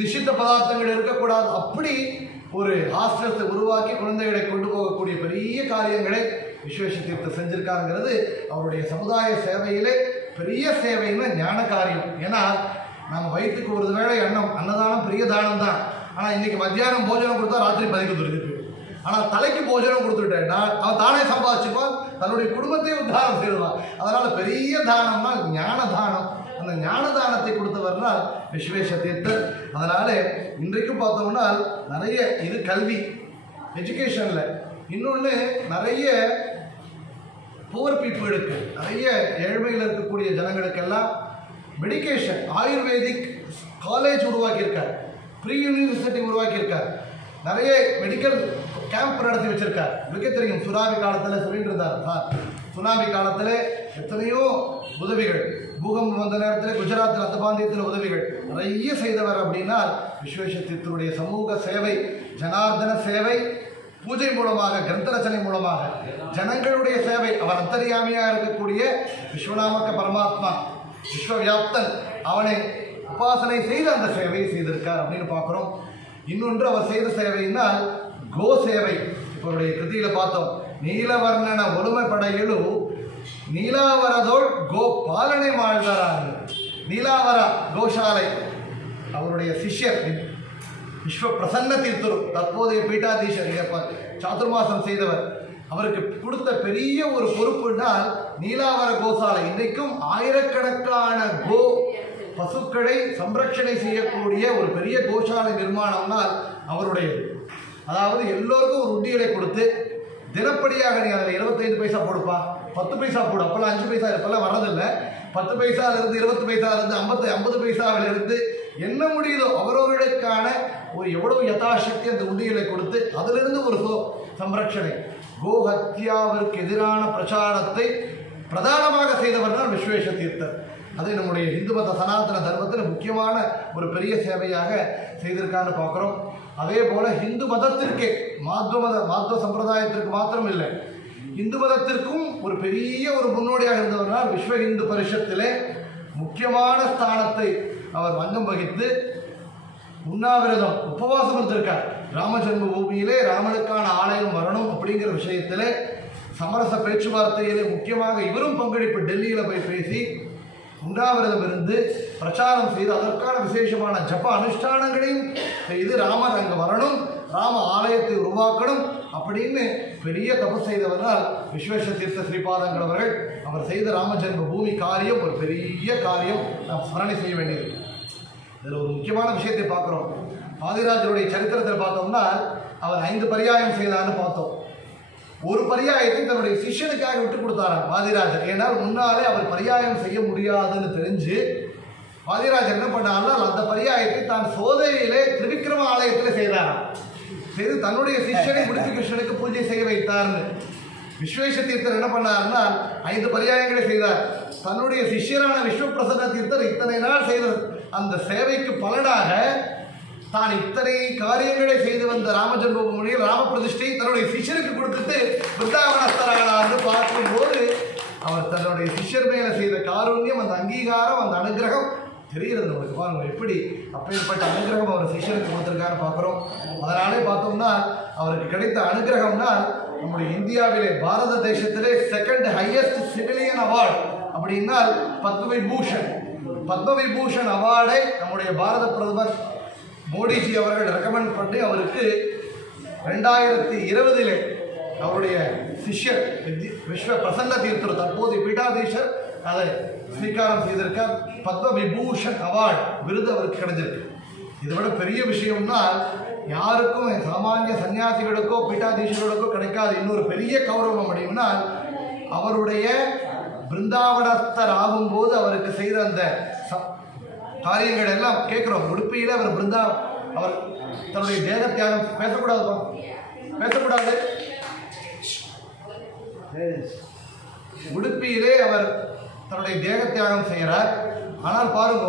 விசித்த பதார்த்தங்கள் இருக்கக்கூடாது. அப்படி ஒரு ஹாஸ்டல்ஸை உருவாக்கி குழந்தைகளை கொண்டு போகக்கூடிய பெரிய காரியங்களை விஸ்வேஷதீர்த்தர் செஞ்சிருக்காங்கிறது அவருடைய சமுதாய சேவையிலே பெரிய சேவைன்னா ஞான காரியம். ஏன்னா நம்ம வயிற்றுக்கு ஒரு வேளை அன்னதானம் பெரிய தானம் தான். ஆனால் இன்னைக்கு மத்தியானம் போஜனம் கொடுத்தா ராத்திரி பதிக்கு துரிக்கு. ஆனால் தலைக்கு போஜனம் கொடுத்துட்டேன்னா அவன் தானே சம்பாதிச்சுப்பான், தன்னுடைய குடும்பத்தை உத்தாரம் செய்வான். அதனால பெரிய தானம்னா ஞான தானம். அந்த ஞான தானத்தை கொடுத்தவர்னால் விஸ்வேஷதீர்த்தர். அதனால இன்றைக்கும் பார்த்தோம்னா நிறைய இது கல்வி எஜுகேஷன்ல, இன்னொன்று நிறைய புவர் பீப்புளுக்கு, நிறைய ஏழ்மையில் இருக்கக்கூடிய ஜனங்களுக்கெல்லாம் மெடிக்கேஷன், ஆயுர்வேதிக் காலேஜ் உருவாக்கியிருக்கார், ப்ரீ யூனிவர்சிட்டி உருவாக்கியிருக்கார், நிறைய மெடிக்கல் கேம்ப் நடத்தி வச்சிருக்கார். இதுக்கே தெரியும், சுனாமி காலத்தில் சொல்லிட்டு இருந்தார் சார், சுனாமி காலத்தில் எத்தனையோ உதவிகள், பூகம்பம் வந்த நேரத்தில் குஜராத்தில் அத்தபாந்தியத்தில் உதவிகள் நிறைய செய்தவர். அப்படின்னா விஸ்வேஷதீர்த்தருடைய சமூக சேவை, ஜனார்தன சேவை, பூஜை மூலமாக, கிரந்த ரச்சனை மூலமாக ஜனங்களுடைய சேவை. அவர் அந்தரியாமியாக இருக்கக்கூடிய விஸ்வநாமக்க பரமாத்மா, விஸ்வவியாப்தன், அவனை உபாசனை செய்து அந்த சேவையை செய்திருக்கார் அப்படின்னு பார்க்குறோம். இன்னொன்று அவர் செய்த சேவையினால் கோ சேவை. அவருடைய கிருதியில பார்த்தோம், நீலவர்ணன ஒருமை படையிலு நீலாவரதோள் கோ பாலனை வாழ்ந்தார். நீலாவரா கோஷாலை அவருடைய சிஷ்யர் விஸ்வ பிரசன்ன தீர்த்தர், தற்போதைய பீட்டாதீஷர், சாதுர்மாசம் செய்தவர். அவருக்கு கொடுத்த பெரிய ஒரு பொறுப்புனால் நீலாவர கோசாலை. இன்றைக்கும் ஆயிரக்கணக்கான கோ பசுக்களை சம்ரட்சணை செய்யக்கூடிய ஒரு பெரிய கோஷாலை நிர்மாணம்னால் அவருடையது. அதாவது எல்லோருக்கும் ஒரு உண்டியலை கொடுத்து தினப்படியாக நீ அதில் 25 பைசா போடுப்பா, 10 பைசா போடு. அப்பெல்லாம் 5 பைசா, இப்பெல்லாம் வர்றதில்லை. 10 பைசாவிலிருந்து 20 பைசாவிலிருந்து 50 பைசாவிலிருந்து என்ன முடியுதோ அவரவர்களுக்கான ஒரு எவ்வளவு யதாசக்தி அந்த உண்டியலை கொடுத்து அதிலிருந்து ஒரு சம்ரட்சணை, கோஹத்யாவிற்கு எதிரான பிரச்சாரத்தை பிரதானமாக செய்தவர் தான் விஸ்வேஷதீர்த்தர். அது நம்முடைய இந்து மத சனாதன தர்மத்தில் முக்கியமான ஒரு பெரிய சேவையாக செய்திருக்கான்னு பார்க்குறோம். அதே போல இந்து மதத்திற்கே, மாத்வ சம்பிரதாயத்திற்கு மாத்திரம் இல்லை, இந்து மதத்திற்கும் ஒரு பெரிய ஒரு முன்னோடியாக இருந்தவர்கள் விஸ்வ இந்து பரிஷத்திலே முக்கியமான ஸ்தானத்தை அவர் வங்கம் வகித்து உண்ணாவிரதம், உபவாசம் இருந்திருக்கார். ராம ஜென்ம பூமியிலே ராமனுக்கான ஆலயம் வரணும் அப்படிங்கிற விஷயத்திலே சமரச பேச்சுவார்த்தையிலே முக்கியமாக இவரும் பங்களிப்பு, டெல்லியில் போய் பேசி உண்ணாவிரதம் இருந்து பிரச்சாரம் செய்து அதற்கான விசேஷமான ஜப அனுஷ்டானங்களையும் செய்து ராமர் அங்கே வரணும், ராம ஆலயத்தை உருவாக்கணும் அப்படின்னு பெரிய தபு செய்தவர்கள் விஸ்வேஷதீர்த்த ஸ்ரீபாதங்கள் அவர்கள். அவர் செய்த ராம ஜென்ம பூமி காரியம் ஒரு பெரிய காரியம், நாம் ஸ்மரணை செய்ய வேண்டியது. இதில் ஒரு முக்கியமான விஷயத்தை பார்க்குறோம். வாதிராஜருடைய சரித்திரத்தில் பார்த்தோம்னா அவர் 5 பரியாயம் செய்தான்னு பார்த்தோம். ஒரு பரியாயத்தை தன்னுடைய சிஷ்யனுக்காக விட்டு கொடுத்தாராம் வாதிராஜர். ஏன்னால் முன்னாலே அவர் பரியாயம் செய்ய முடியாதுன்னு தெரிஞ்சு வாதிராஜர் என்ன பண்ணாலும் அந்த பரியாயத்தை தான் சோதையிலே திரிவிக்ரம ஆலயத்தில் செய்தாராம். செய்து தன்னுடைய சிஷ்யனை உடுப்பி கிருஷ்ணனுக்கு பூஜை செய்ய வைத்தார்னு. விஸ்வேஷதீர்த்தர் என்ன பண்ணார்னா 5 பரியாயங்களை செய்தார். தன்னுடைய சிஷ்யரான விஸ்வபிரசன்ன தீர்த்தர் இத்தனை நாள் செய்த அந்த சேவைக்கு பலனாக தான் இத்தனை காரியங்களை செய்து வந்த ராமஜென்மபூமியில் ராம பிரதிஷ்டை தன்னுடைய சிஷ்யருக்கு கொடுத்துட்டு பிருந்தாவனஸ்தரானார்னு பார்க்கும்போது அவர் தன்னுடைய சிஷ்யர் மேல செய்த காருண்யம், அந்த அங்கீகாரம், அந்த அனுகிரகம் தெரிகிறது நம்மளுக்கு. பாருங்க எப்படி அப்பேற்பட்ட அனுகிரகம் அவர் சிஷ்யனுக்கு கொடுத்துருக்காரு பார்க்குறோம். அதனாலே பார்த்தோம்னா அவருக்கு கிடைத்த அனுகிரகம்னா நம்முடைய இந்தியாவிலே பாரத தேசத்திலே செகண்ட் ஹையஸ்ட் சிவிலியன் அவார்டு அப்படின்னா பத்மவிபூஷன். பத்மவிபூஷன் அவார்டை நம்முடைய பாரத பிரதமர் மோடிஜி அவர்கள் ரெக்கமெண்ட் பண்ணி அவருக்கு 2020 அவருடைய சிஷ்யர் விஸ்வ பிரசன்ன தீர்த்தர் தற்போது பீட்டாதீஷர் அதை ஸ்வீகாரம் செய்திருக்கார். பத்மவிபூஷன் அவார்டு விருது அவருக்கு கிடைச்சிருக்கு. இதை விட பெரிய விஷயம்னா யாருக்கும் சாமானிய சன்னியாசிகளுக்கோ பீட்டாதீஷர்களுக்கோ கிடைக்காது இன்னொரு பெரிய கௌரவம் அப்படின்னா அவருடைய பிருந்தாவனஸ்தர் ஆகும்போது அவருக்கு செய்த அந்த காரியங்கள் எல்லாம் கேட்குறோம். உடுப்பியில் அவர் அவர் தன்னுடைய தேக தியாகம் பேசக்கூடாது உடுப்பியிலே அவர் தன்னுடைய தேக தியாகம் செய்கிறார். ஆனால் பாருங்க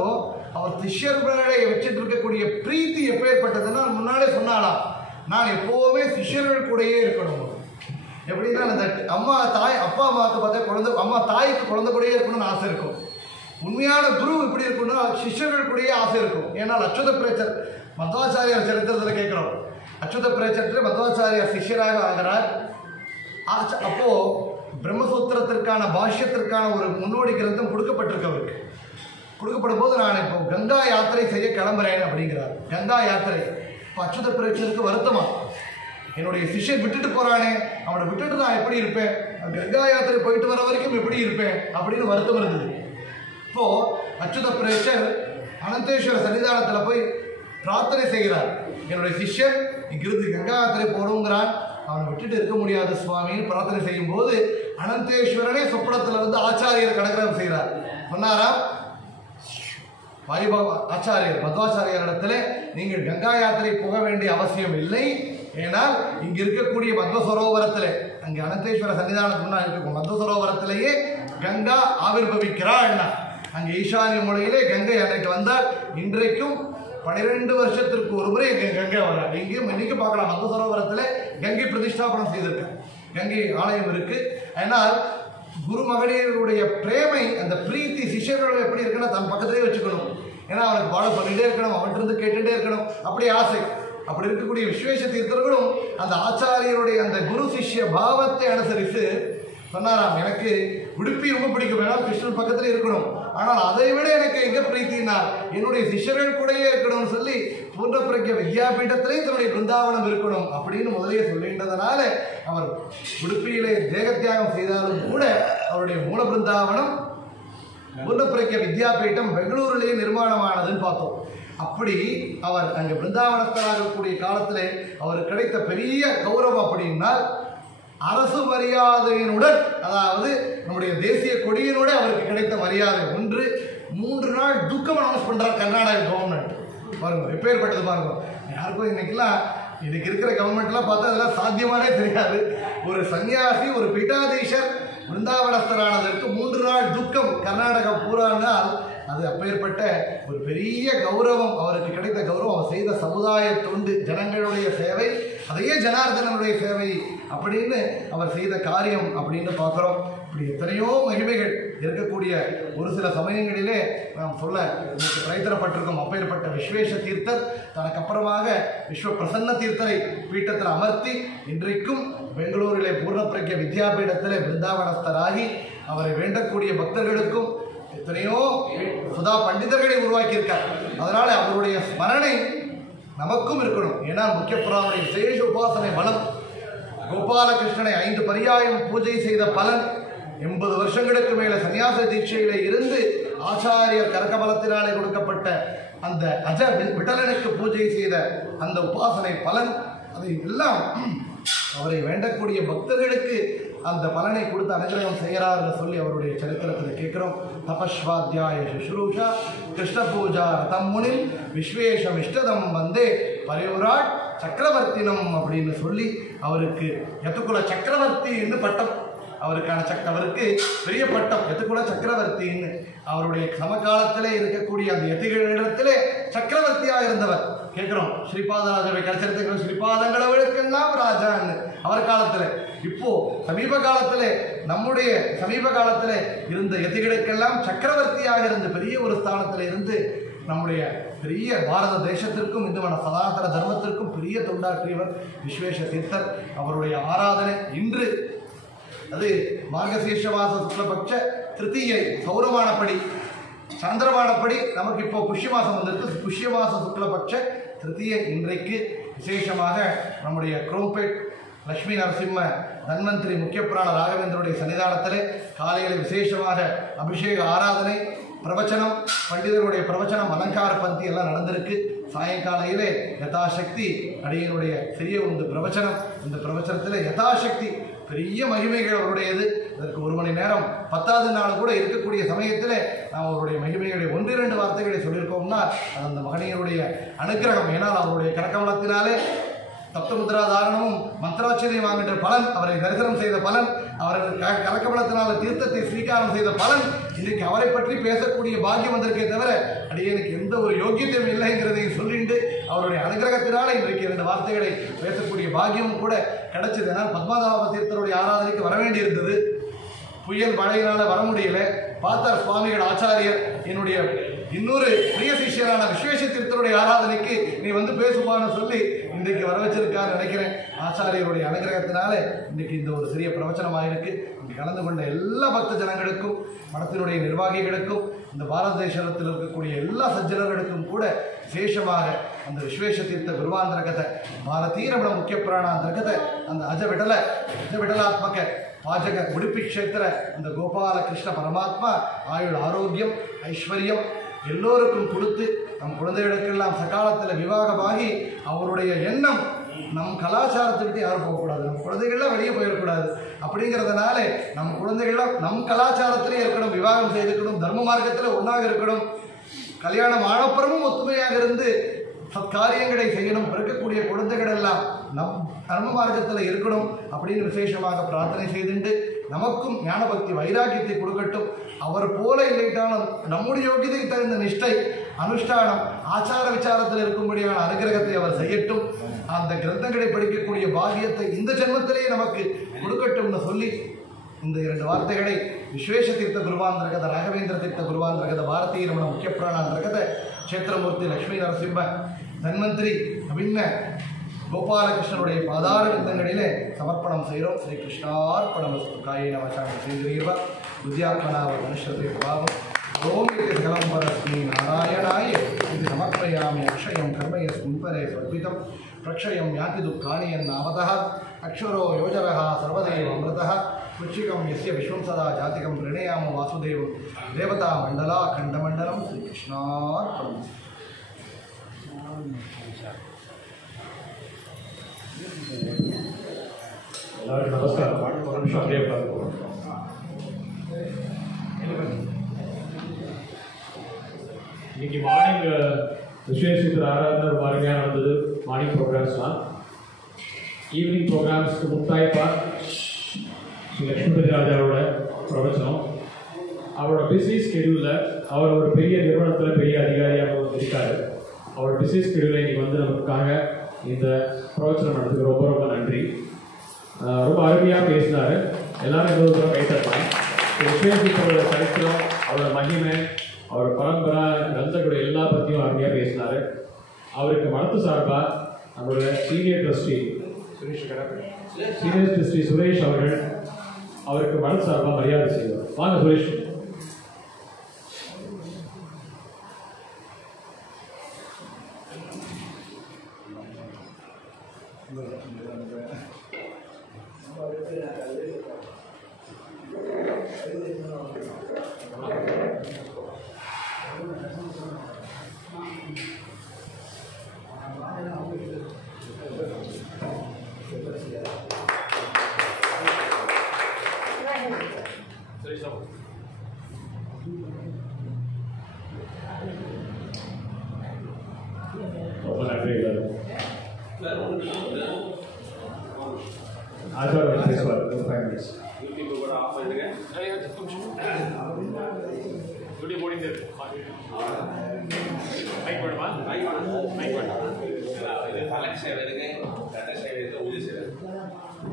அவர் சிஷ்யர்களை வச்சுட்டு இருக்கக்கூடிய பிரீத்தி எப்பேற்பட்டதுன்னா முன்னாலே சொன்னாலாம் நான் எப்போவுமே சிஷ்யர்கள் கூடயே இருக்கணும். எப்படின்னா அந்த அப்பா அம்மாவுக்கு பார்த்தா குழந்தை அம்மா தாய்க்கு குழந்தை கூடயே இருக்கணும்னு ஆசை இருக்கும். உண்மையான குரு இப்படி இருக்குன்னா சிஷ்யர்கள் கூடயே ஆசை இருக்கும். ஏன்னா அச்சுத பிரேச்சர் மத்வாச்சாரியார் சரித்திரத்தில் கேட்குறோம். அச்சுத பிரேச்சர் மத்வாச்சாரியார் சிஷ்யராக ஆகிறார். அப்போ பிரம்மசூத்திரத்திற்கான பாஷ்யத்திற்கான ஒரு முன்னோடி கிரந்தம் கொடுக்கப்பட்டிருக்கு. அவருக்கு கொடுக்கப்படும் போது நான் இப்போ கங்கா யாத்திரை செய்ய கிளம்புறேன் அப்படிங்கிறார். கங்கா யாத்திரை இப்போ அச்சுத பிரேச்சருக்கு வருத்தமா என்னுடைய சிஷ்யன் விட்டுட்டு போறானே அவனை விட்டுட்டு நான் எப்படி இருப்பேன், கங்கா யாத்திரை போயிட்டு வர வரைக்கும் எப்படி இருப்பேன் அப்படின்னு வருத்தம் இருந்தது. இப்போ அச்சுத பிரேச்சர் அனந்தேஸ்வர சன்னிதானத்தில் போய் பிரார்த்தனை செய்கிறார். என்னுடைய சிஷ்யன் இங்கிருந்து கங்கா யாத்திரை போகணுங்கிறான், அவனை விட்டுட்டு இருக்க முடியாது சுவாமின்னு பிரார்த்தனை செய்யும் போது அனந்தேஸ்வரனே சொப்பனத்தில் வந்து ஆச்சாரியர் கடற்கரம் செய்கிறார். சொன்னாராம் வாயுபாபா ஆச்சாரியர் மத்வாச்சாரியரிடத்துல நீங்கள் கங்கா யாத்திரை போக வேண்டிய அவசியம் இல்லை. ஏனால் இங்க இருக்கக்கூடிய மத்வ சரோவரத்தில் அங்கே அனந்தேஸ்வர சன்னிதானத்துக்கு முன்னாடி இருக்கும் மத்வ சரோவரத்திலேயே கங்கா ஆவிர்பவிக்கிறாள். அங்கே ஈசானிய மூலையிலே கங்கை அன்னைக்கு வந்தால் இன்றைக்கும் 12 வருஷத்திற்கு ஒரு முறை கங்கை வர்றாங்க. இங்கேயும் இன்னைக்கு பார்க்கலாம் மத்வ சரோவரத்தில் கங்கை பிரதிஷ்டாபனம் செய்திருக்காங்க. கங்கை ஆலயம் இருக்கு. அதனால் குரு மகளிருடைய பிரேமை அந்த பிரீத்தி சிஷ்யர்கள் எப்படி இருக்குன்னா தன் பக்கத்திலே வச்சுக்கணும். ஏன்னா அவனுக்கு பாடம் சொல்லிட்டே இருக்கணும், அவன்கிட்ட கேட்டுட்டே இருக்கணும், அப்படி ஆசை. அப்படி இருக்கக்கூடிய விஸ்வேஷ தீர்த்தர்களும் அந்த ஆச்சாரியருடைய அந்த குரு சிஷ்ய பாவத்தை அனுசரித்து சொன்னாராம் எனக்கு உடுப்பி ரொம்ப பிடிக்கும், வேணால் கிருஷ்ணன் பக்கத்தில் இருக்கணும், ஆனால் அதை விட எனக்கு எங்க பிரீத்தினா என்னுடைய சிஷ்யர்கள் கூடயே இருக்கணும்னு சொல்லி பூர்ண பிரக்ய வித்யாபீடத்திலேயே தன்னுடைய பிருந்தாவனம் இருக்கணும் அப்படின்னு முதலே சொல்லின்றதுனால அவர் உடுப்பியிலே தேக தியாகம் செய்தாலும் கூட அவருடைய மூல பிருந்தாவனம் பூர்ண பிரக்ய வித்யாபீட்டம் பெங்களூரிலேயே நிர்மாணமானதுன்னு பார்த்தோம். அப்படி அவர் அங்கே பிருந்தாவனஸ்தராக இருக்கக்கூடிய காலத்தில் அவருக்கு கிடைத்த பெரிய கௌரவம் அப்படின்னா அரசு மரியாதையினுடன், அதாவது நம்முடைய தேசிய கொடியினோட அவருக்கு கிடைத்த மரியாதை ஒன்று. 3 நாள் துக்கம் அனௌன்ஸ் பண்றார் கர்நாடக கவர்மெண்ட். பாருங்க எப்பேற்பட்டது பாருங்க. யாருக்கும் இன்னைக்கெல்லாம் இன்னைக்கு இருக்கிற கவர்மெண்ட்லாம் பார்த்தா அதெல்லாம் சாத்தியமானே தெரியாது. ஒரு சன்னியாசி ஒரு பீட்டாதீஷர் பிருந்தாவனஸ்தரானதற்கு 3 நாள் துக்கம் கர்நாடக பூரானால் அது அப்பேற்பட்ட ஒரு பெரிய கௌரவம் அவருக்கு கிடைத்த கௌரவம். அவர் செய்த சமுதாய தொண்டு, ஜனங்களுடைய சேவை, அதையே ஜனார்தனனுடைய சேவை அப்படின்னு அவர் செய்த காரியம் அப்படின்னு பார்க்குறோம். இப்படி எத்தனையோ மகிமைகள் இருக்கக்கூடிய ஒரு சில சமயங்களிலே நாம் சொல்ல பிரயத்தனப்பட்டிருக்கோம். அப்பேற்பட்ட விஸ்வேஷ தீர்த்தர் தனக்கு அப்புறமாக விஸ்வ பிரசன்ன தீர்த்தரை பீட்டத்தில் அமர்த்தி இன்றைக்கும் பெங்களூரிலே பூர்ண பிரக்ய வித்யாபீடத்திலே பிருந்தாவனஸ்தராகி அவரை வேண்டக்கூடிய பக்தர்களுக்கும் எத்தனையோ சுதா பண்டிதர்களை உருவாக்கியிருக்கார். அதனால அவருடைய ஸ்மரணை நமக்கும் இருக்கணும். ஏன்னா முக்கிய புராண விசேஷ உபாசனை பலம், கோபாலகிருஷ்ணனை 5 பரியாயம் பூஜை செய்த பலன், 80 வருஷங்களுக்கு மேல சன்னியாச தீட்சையில இருந்து ஆச்சாரியர் கரகபலத்தினாலே கொடுக்கப்பட்ட அந்த அஜ விட்டலனுக்கு பூஜை செய்த அந்த உபாசனை பலன், அதை எல்லாம் அவரை வேண்டக்கூடிய பக்தர்களுக்கு அந்த பலனை கொடுத்து அனுகிரகம் செய்கிறார்னு சொல்லி அவருடைய சரித்திரத்தில் கேட்கிறோம். தபஸ்வாத்தியாய சுஷ்ரூஷா கிருஷ்ண பூஜா ரதம் முனிம் விஸ்வேஷம் இஷ்டதம் வந்தே பரிவுராட் சக்கரவர்த்தினம் அப்படின்னு சொல்லி அவருக்கு யதுகுல சக்கரவர்த்தி என்று பட்டம், அவருக்கான அவருக்கு பெரிய பட்டம் யதுகுல சக்கரவர்த்தின்னு. அவருடைய சமகாலத்திலே இருக்கக்கூடிய அந்த யதிகளிடத்திலே சக்கரவர்த்தியாக இருந்தவர். கேட்கிறோம் ஸ்ரீபாதராஜாவை கடைசிருக்கிறோம், ஸ்ரீபாதங்களவர்களுக்கெல்லாம் ராஜான்னு. அவர் காலத்தில். இப்போ சமீப காலத்தில் இருந்த யதிகளுக்கெல்லாம் சக்கரவர்த்தியாக இருந்து பெரிய ஒரு ஸ்தானத்தில் இருந்து நம்முடைய பெரிய பாரத தேசத்திற்கும் இந்துவன சனாதன தர்மத்திற்கும் பெரிய தொண்டாற்றியவர் விஸ்வேஷ தீர்த்தர். அவருடைய ஆராதனை இன்று அது மார்கசீர்ஷ மாச சுக்லபட்ச திருத்தீயை சௌரமானப்படி சந்திரமானப்படி நமக்கு இப்போ புஷ்ய மாதம் வந்திருக்கு. புஷ்ய மாச சுக்லபட்ச திருத்தீயை இன்றைக்கு விசேஷமாக நம்முடைய குரோம்பேட் லட்சுமி நரசிம்ம தன்வந்திரி முக்கிய புராண ராகவேந்தருடைய சன்னிதானத்தில் காலையில் விசேஷமாக அபிஷேக ஆராதனை, பிரவச்சனம், பண்டிதருடைய பிரவச்சனம், அலங்கார பந்தி எல்லாம் நடந்திருக்கு. சாயங்காலையிலே யதாசக்தி அடியனுடைய பெரிய ஒரு பிரவச்சனம். இந்த பிரவச்சனத்தில் யதாசக்தி பெரிய மகிமைகள் அவருடையது. இதற்கு 1 மணி நேரம் 10வது நாள் கூட இருக்கக்கூடிய சமயத்தில் நாம் அவருடைய மகிமைகளை 1-2 வார்த்தைகளை சொல்லியிருக்கோம்னா அது அந்த மகனியருடைய அனுகிரகம். ஏன்னால் அவருடைய கரக்கமலத்தினாலே தப்தமுத்ரா தாரணமும் மந்திராட்சியம் வாங்கின்ற பலன், அவரை தரிசனம் செய்த பலன், அவர்கள் கரக்கமலத்தினால தீர்த்தத்தை ஸ்வீகாரம் செய்த பலன், இன்றைக்கு அவரை பற்றி பேசக்கூடிய பாக்கியம் வந்திருக்கே தவிர அடியனுக்கு எந்த ஒரு யோக்கியத்தையும் இல்லைங்கிறதையும் சொல்லிட்டு அவருடைய அனுகிரகத்தினால இன்றைக்கு 2 வார்த்தைகளை பேசக்கூடிய பாக்கியமும் கூட கிடைச்சது. ஏன்னால் பத்மநாப தீர்த்தருடைய ஆராதனைக்கு வர வேண்டியிருந்தது. புயல் மழையினால வர முடியல. பார்த்தார் சுவாமிகள் ஆச்சாரியர் என்னுடைய இன்னொரு பிரிய சிஷ்யரான விஸ்வேஷ தீர்த்தருடைய ஆராதனைக்கு நீ வந்து பேசுவான்னு சொல்லி இன்றைக்கு வர வச்சிருக்கான்னு நினைக்கிறேன். ஆச்சாரியருடைய அனுகிரகத்தினால இன்றைக்கு இந்த ஒரு சிறிய பிரவச்சனமாக இருக்கு. இங்கே கலந்து கொண்ட எல்லா பக்த ஜனங்களுக்கும், மடத்தினுடைய நிர்வாகிகளுக்கும், இந்த பாரத தேசத்தில் இருக்கக்கூடிய எல்லா சஜ்ஜனர்களுக்கும் கூட விசேஷமாக அந்த விஸ்வேஷ தீர்த்த குருவாந்திரகத்தை ಭಾರತೀರಮಣ ಮುಖ್ಯ ಪ್ರಾಣಾಂತರ್ಗತ அந்த அஜவிடலாத்மக பாஜக உடுப்பி க்ஷேத்திர அந்த கோபாலகிருஷ்ண பரமாத்மா ஆயுள் ஆரோக்கியம் ஐஸ்வர்யம் எல்லோருக்கும் கொடுத்து நம் குழந்தைகளுக்கெல்லாம் சகாலத்தில் விவாகமாகி அவருடைய எண்ணம் நம் கலாச்சாரத்தை விட்டு யாரும் போகக்கூடாது, நம் குழந்தைகள்லாம் வெளியே போயிடக்கூடாது. அப்படிங்கிறதுனால நம் குழந்தைகள்லாம் நம் கலாச்சாரத்திலே இருக்கணும், விவாகம் செய்திருக்கணும், தர்ம மார்க்கத்தில் ஒன்றாக இருக்கணும், கல்யாணம் ஆனப்புறமும் ஒத்துமையாக இருந்து சத்காரியங்களை செய்யணும், பிறக்கக்கூடிய குழந்தைகள் எல்லாம் நம் தர்ம மார்க்கத்தில் இருக்கணும் அப்படின்னு விசேஷமாக பிரார்த்தனை செய்துண்டு நமக்கும் ஞானபக்தி வைராக்கியத்தை கொடுக்கட்டும். அவர் போல இல்லைட்டாலும் நம்முடைய யோகியதைக்கு தகுந்த நிஷ்டை அனுஷ்டானம் ஆச்சார விசாரத்தில் இருக்கும்படியான அனுகிரகத்தை அவர் செய்யட்டும். அந்த கிரந்தங்களை படிக்கக்கூடிய பாகியத்தை இந்த ஜென்மத்திலேயே நமக்கு கொடுக்கட்டும்னு சொல்லி இந்த 2 வார்த்தைகளை விஸ்வேஷ தீர்த்த குருவாந்திரகத ராகவேந்திர தீர்த்த குருவாந்திரகத பாரதீய ரமண முக்கிய பிராணாந்திரகத க்ஷேத்திரமூர்த்தி லட்சுமி நரசிம்ம தன்வந்திரி அபின்ன கோபாலகிருஷ்ணனுடைய பாதார விந்தங்களிலே சமர்ப்பணம் செய்கிறோம். ஸ்ரீ கிருஷ்ணார்ப்பணமஸ்து. காயேன வாசா சேந்திரியவ புத்தியாத்மனாவ மனுஷ்யதே பாவம் ஓம் இது சகலம் பரஸ்மை நாராயணாய இது சமர்ப்பயாமி. அக்ஷயம் கர்மயஸ்மின் பரே சர்விதம் பிரக்ஷயம் யாதி துக்கானி யன்னாவதः அக்ஷரோ யோஜரः சர்வதேவ அமிர்தः புச்சிகம் யஸ்ய விஸ்வம் சதா ஜாதிகம் பிரணயாம வாசுதேவம் தேவதா மண்டலா கண்டமண்டலம். ஸ்ரீ கிருஷ்ணார்ப்பணம். எல்லாருக்கும் நமஸ்காரம். ஒரு நிமிஷம் அப்படியே உட்காந்து. இன்னைக்கு மார்னிங் விஸ்வேஸ்வரர் ஆராதனை ஒரு மாதிரியாக நடந்தது. மார்னிங் ப்ரோக்ராம்ஸ்லாம் ஈவினிங் ப்ரோக்ராம்ஸ்க்கு முத்தாய்ப்பா ஸ்ரீ லட்சுமிபதி ராஜாவோட பிரவச்சனம். அவரோட பிஸி ஸ்கெடியூலில் அவர் ஒரு பெரிய நிறுவனத்தில் பெரிய அதிகாரியாக இருக்கார். அவரோட பிஸி ஸ்கெடியூலில் இன்னைக்கு வந்து நமக்காக இந்த பிரவச்சனம் நடத்துக்கு ரொம்ப ரொம்ப நன்றி. ரொம்ப அருமையாக பேசினார். எல்லாரும் இன்னொரு தூரம் கைத்தட்டலாம். விஸ்வேஸ்வரரோட சரித்திரம், அவரோட மகிமை, அவரோட பரம்பரை கிரந்தங்களுடைய எல்லா பற்றியும் அருமையாக பேசினார். அவருக்கு மனத்து சார்பாக நம்மளோட சீனியர் ட்ரஸ்டி சுரேஷ் அவர்கள் அவருக்கு மனத்து சார்பாக மரியாதை செய்வார். வாங்க சுரேஷ். ரொம்ப நன்றி. ஆச்சாரம் பேசுவார். 5 minutes. சேவை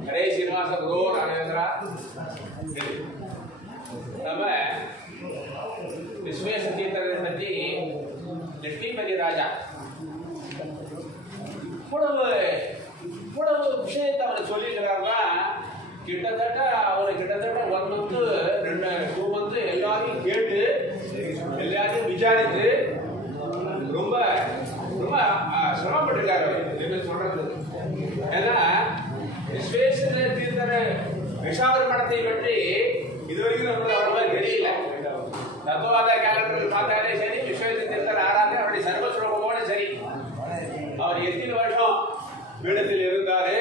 ஹரே சீனிவாச குரு ராகவேந்திரா. நம்ம விஸ்வேஸ்வர தீர்த்தரை பற்றி லட்சுமிபதி ராஜா இவ்வளவு விஷயத்தை அவர் சொல்லியிருக்கிறாருன்னா கிட்டத்தட்ட 1 month 2 month எல்லாரையும் கேட்டு எல்லாரையும் விசாரித்து ரொம்ப ரொம்ப சிரமப்பட்டிருக்காரு என்ன சொல்றது. ஏன்னா விஸ்வேஸ்வர தீர்த்தர் விஷாவர்மணத்தை பற்றி இதுவரைக்கும் நமக்கு அவ்வளவா தெரியல. தத்துவாத கேலண்டர் பார்த்தாலே சரி, விஸ்வேஸ்வர தீர்த்தர் ஆராதனை அவருடைய சர்வஸ்வரூபமோட சரி. அவர் எத்தனை வருஷம் பீடத்தில் இருந்தாரு,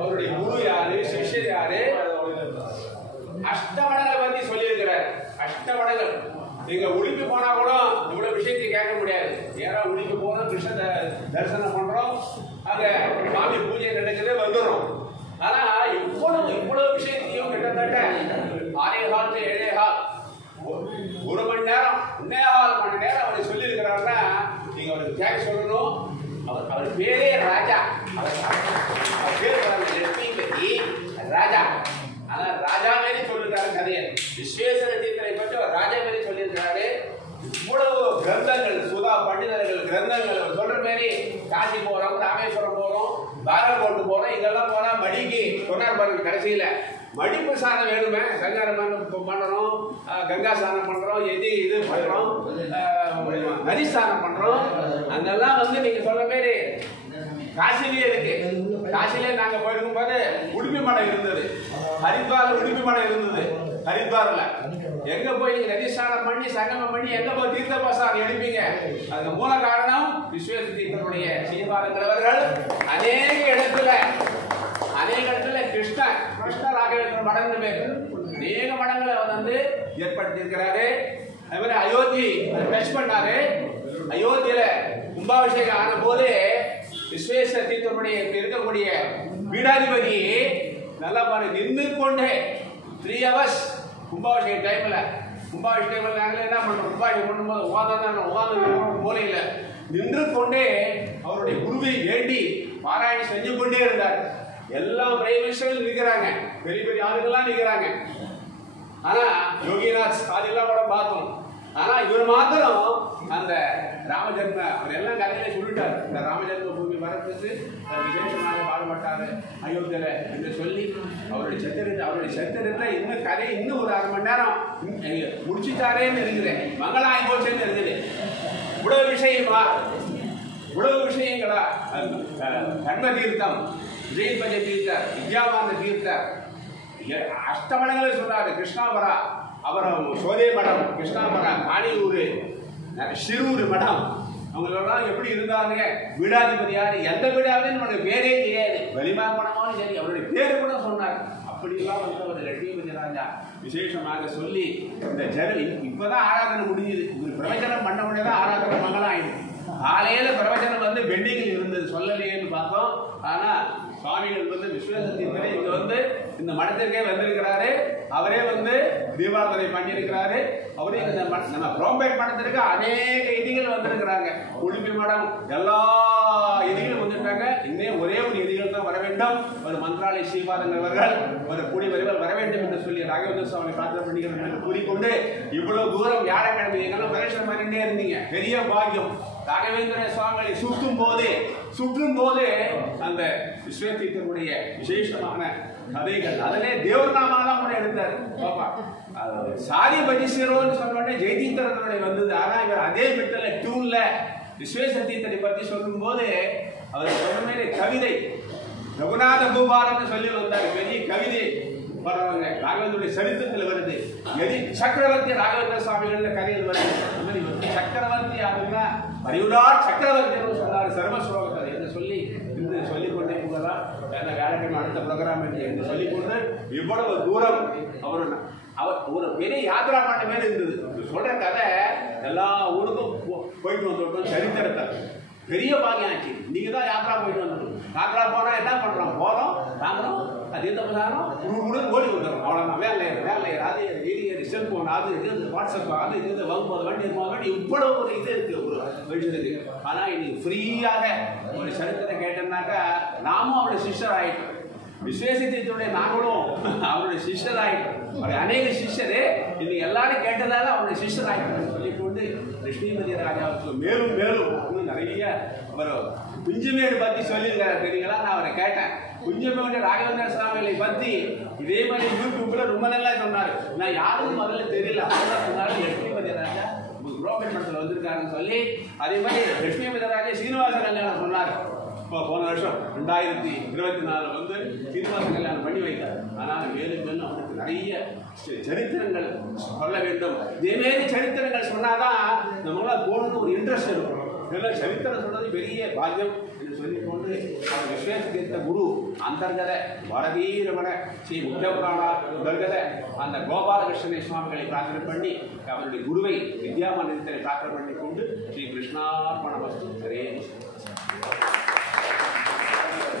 அவருடைய குரு யாரு, சிஷ்யர் யாரு, அஷ்டமடங்களை பத்தி சொல்லி இருக்கிறார். அஷ்டமடங்கள் நீங்க உடுப்பி போனா கூட இவ்வளவு விஷயத்தை கேட்க முடியாது. நேரா உடுப்பி போனோம், கிருஷ்ண தரிசனம் பண்றோம், அங்க சாமி பூஜை நடக்குது, வந்துடும். ஆனா இவ்வளவு விஷயத்தையும் கிட்டத்தட்ட 6.25 to 7.5 1 மணி நேரம் 1.25 மணி நேரம் அவர் சொல்லி இருக்கிறாருன்னா நீங்க அவருக்கு கேட்க சொல்லணும். அவர் பேரே ராஜா. அவர் பேர் லட்சுமிபதி ராஜா. ஆனா ராஜா மாரி சொல்லிருக்காரு கதையை. விஸ்வேஸ்வர தீர்த்தரை பற்றி அவர் ராஜா மாரி சொல்லியிருக்காரு. இவ்வளவு கிரந்தங்கள், சுதா பண்டிதர்கள் கிரந்தங்கள் அவர் சொல்ற மாதிரி காசி போறோம், ராமேஸ்வரம் போறோம், பாகல்கோட்டு போறோம், இதெல்லாம் போனா மடிக்கு சொன்னார் பாருங்க. கடைசியில மடிப்பு சாதம் வேணுமே, கங்காரம் பண்ணணும், கங்கா ஸ்நானம் பண்றோம், இது பண்றோம், நதி ஸ்நானம் பண்றோம். அங்கெல்லாம் நீங்க சொல்ற மாதிரி காசிலே இருக்கு. காசிலே நாங்க போயிருக்கும் போது உடுப்பி மடம் இருந்தது, ஹரித்வார்ல உடுப்பி மடம் இருந்தது. ஹரித்வார்ல எங்க போய் நீங்க நதி ஸ்நானம் பண்ணி சங்கமம் பண்ணி எங்க போய் தீர்த்த பிரசாதம் எடுப்பீங்க? அதுக்கு மூல காரணம் விஸ்வேஸ்வர தீர்த்தருடைய சீனிவாசங்கிறவர்கள் அநேக இடத்துல கிருஷ்ண ராகவேந்திர மடங்கு பேர் அநேக மடங்களை ஏற்படுத்தி இருக்கிறாரு. அதே மாதிரி அயோத்தி டச் பண்ணாரு. அயோத்தியில கும்பாபிஷேகம் ஆன போது விஸ்வேஸ்வர தீர்த்தருடைய இருக்கக்கூடிய பீடாதிபதி நல்லா பாருங்க, நின்று கொண்டே 3 hours கும்பாபிஷேக டைம்ல நாங்களே என்ன பண்றோம், கும்பாபிஷேகம் பண்ணும்போது உட்கார்ந்து மூலையில நின்று கொண்டே அவருடைய குருவை வேண்டி பாராயணம் செஞ்சு கொண்டே இருந்தார். எல்லா பிரைம் மினிஸ்டர்களும் நிற்கிறாங்க, பெரிய பெரிய ஆளுங்கள்லாம் நிற்கிறாங்க. ஆனா யோகிநாத் அதெல்லாம் கூட பார்த்தோம். ஆனா இவர் மாத்திரம் அந்த ராமஜென்ம அவர் எல்லாம் கதையில சொல்லிட்டாரு. இந்த ராமஜென்ம பூமி வரத்துக்கு விசேஷமாக பாடுபட்டாரு அயோத்தியில என்று சொல்லி அவருடைய சத்திரத்தை இன்னும் கதை இன்னும் ஒரு 1/2 மணி நேரம் முடிச்சுட்டாரேன்னு இருக்கிறேன். மங்களாய் போச்சுன்னு இருக்குது. இவ்வளவு விஷயங்களா கண்ம தீர்த்தம், விஜயபஞ்ச தீர்த்தர், வித்யாவாந்த தீர்த்தர், அஷ்டமடங்களை சொல்றாரு. கிருஷ்ணாபரா, அப்புறம் சோதே மடம், கிருஷ்ணாபரா, காணியூர், சிறூர் மடம், அவங்களெல்லாம் எப்படி இருந்தாங்க, பீடாதிபதி யாரு, எந்த பீடாதிபதினு நமக்கு பேரே தெரியாது. வெளிமா மடமாலும் சரி அவருடைய பேரு கூட சொன்னார். அப்படிலாம் ஒரு லட்சுமிபதி ராஜா விசேஷமாக சொல்லி இந்த இப்பதான் ஆராதனை முடிஞ்சுது. ஒரு பிரவச்சனம் பண்ண முடியாதான் ஆராதனை மங்களம் ஆயிடுச்சு. காலையில பிரவச்சனம் பெண்டிங்கில் இருந்தது, சொல்லலையேன்னு பார்த்தோம். ஆனா சுவாமிகள் விஸ்வேஸ்வர தீர்த்தரை இங்க இந்த மடத்திற்கே வந்திருக்கிறாரு. அவரே தீபாவளி பண்ணியிருக்கிறாரு. அவரே நம்ம குரோம்பேட் மடத்திற்கு அநேக இதிகள் வந்திருக்கிறாங்க. உடுப்பி மடம் எல்லா இதிகளும் வந்துட்டாங்க. இன்னும் ஒரே ஒரு இதிகள் தான் வர வேண்டும். ஒரு மந்திராலய ஸ்ரீபாதங்கிறவர்கள் ஒரு கூடி வருவர் வர வேண்டும் என்று சொல்லி ராகவேந்திர சுவாமி பிரார்த்தனை பண்ணிக்கிறேன் கூறிக்கொண்டு இவ்வளவு தூரம் வியாழக்கிழமை எங்கெல்லாம் பிரவேசம் பண்ணிட்டே இருந்தீங்க. பெரிய பாக்கியம். ராகவேந்திர சுவாமிகளை சுற்றும் போது அந்த விஸ்வேஸ்வர தீர்த்தருடைய விசேஷமான கதைகள் அதிலே தேவநாமாலாம் கூட எடுத்தாரு. சாரி பஜிசிரோன்னு சொன்ன ஜெயதீர்த்தரனுடைய வந்தது. ஆனா இவர் அதே விட்டல டியூன்ல விஸ்வேஸ்வர தீர்த்தரை பற்றி சொல்லும் போது அவர் சொன்ன கவிதை ரகுநாத பூபாலன்னு சொல்லி வந்தார். பெரிய கவிதை பரவாங்க. ராகவேந்திரனுடைய சரித்திரத்தில் வருது. சக்கரவர்த்தி ராகவேந்திர சுவாமிகள் கதையில் வருது. சக்கரவர்த்தி யாருன்னா பரிவுடார் சக்கரவர்த்தி சொன்னார் சர்வஸ்லோகத்தை என்று சொல்லிக் கொண்டே போகலாம். வேலைக்கிழமை அடுத்த ப்ரோக்ராம் என்று சொல்லிக்கொண்டு இவ்வளவு தூரம் அவர் ஒரு பெரிய யாத்திரா பண்ண மாதிரி இருந்தது. சொல்ற கதை எல்லா ஊருக்கும் போயிட்டு வந்துட்டோம். சரித்திரத்தை பெரிய பாக்கியம் ஆச்சு. நீங்க தான் யாத்திரா போயிட்டு வந்துடும். யாத்திரா போனா என்ன பண்றோம், போறோம் வாங்குறோம், தீர்த்த பிரசாரம் ஓடி வந்துடும். அவ்வளவுதான். வேலை அது ஏறி செல்போன் அது இது வாட்ஸ்அப் அது இது வகுப்பது வண்டி இவ்வளவு ஒரு இது இருக்கு ஒரு விஷயத்துக்கு. ஆனா இன்னைக்கு ஃப்ரீயாக ஒரு சரித்திரத்தை கேட்டோம்னாக்கா நாமும் அவருடைய சிஸ்டர் ஆயிட்டோம். விஸ்வேசத்தீர்த்தருடைய நாங்களும் அவருடைய சிஷ்யராயிட்டோம். அவர் அநேக சிஷ்யரே இன்னைக்கு எல்லாரும் கேட்டதால அவருடைய சிஷ்யராயிட்டோம் சொல்லிக்கொண்டு லட்சுமிபதி ராஜாவுக்கு மேலும் மேலும் இன்னும் நிறைய அவர் குஞ்சுமேடு பற்றி சொல்லியிருக்காரு தெரியுங்களா. நான் அவரை கேட்டேன், குஞ்சமேடு ராகவேந்திர சுவாமிகளை பற்றி இதே மாதிரி யூடியூப்ல ரொம்ப நல்லா சொன்னாரு. நான் யாரும் முதல்ல தெரியல, அவர்தான் சொன்னாரு லட்சுமிபதி ராஜா புரோகிராம் மடத்தில் வந்திருக்காருன்னு சொல்லி. அதே மாதிரி லட்சுமிபதி ராஜா சீனிவாச கல்யாணம் சொன்னார். இப்போ போன வருஷம் 2024 வந்து சீனிவாச கல்யாணம் பண்ணி வைத்தார். ஆனால் மேலும் மேலும் அவருக்கு நிறைய சரித்திரங்கள் சொல்ல வேண்டும். இதேமாரி சரித்திரங்கள் சொன்னாதான் நம்மளால் போகணும்னு ஒரு இன்ட்ரெஸ்ட் இருக்கும். இதெல்லாம் சரித்திரம் சொன்னது பெரிய பாக்கியம் என்று சொல்லிக்கொண்டு அவர் விஸ்வேசதீர்த்த குரு அந்தர்கத வரதீரமண ஸ்ரீ முக்தபுராணா அந்தர்கத அந்த கோபாலகிருஷ்ண சுவாமிகளை பிரார்த்தனை பண்ணி அவருடைய குருவை வித்யாமந்திரத்தை பிரார்த்தனை பண்ணி கொண்டு ஸ்ரீ கிருஷ்ணார்ப்பணமஸ்து. ஹரே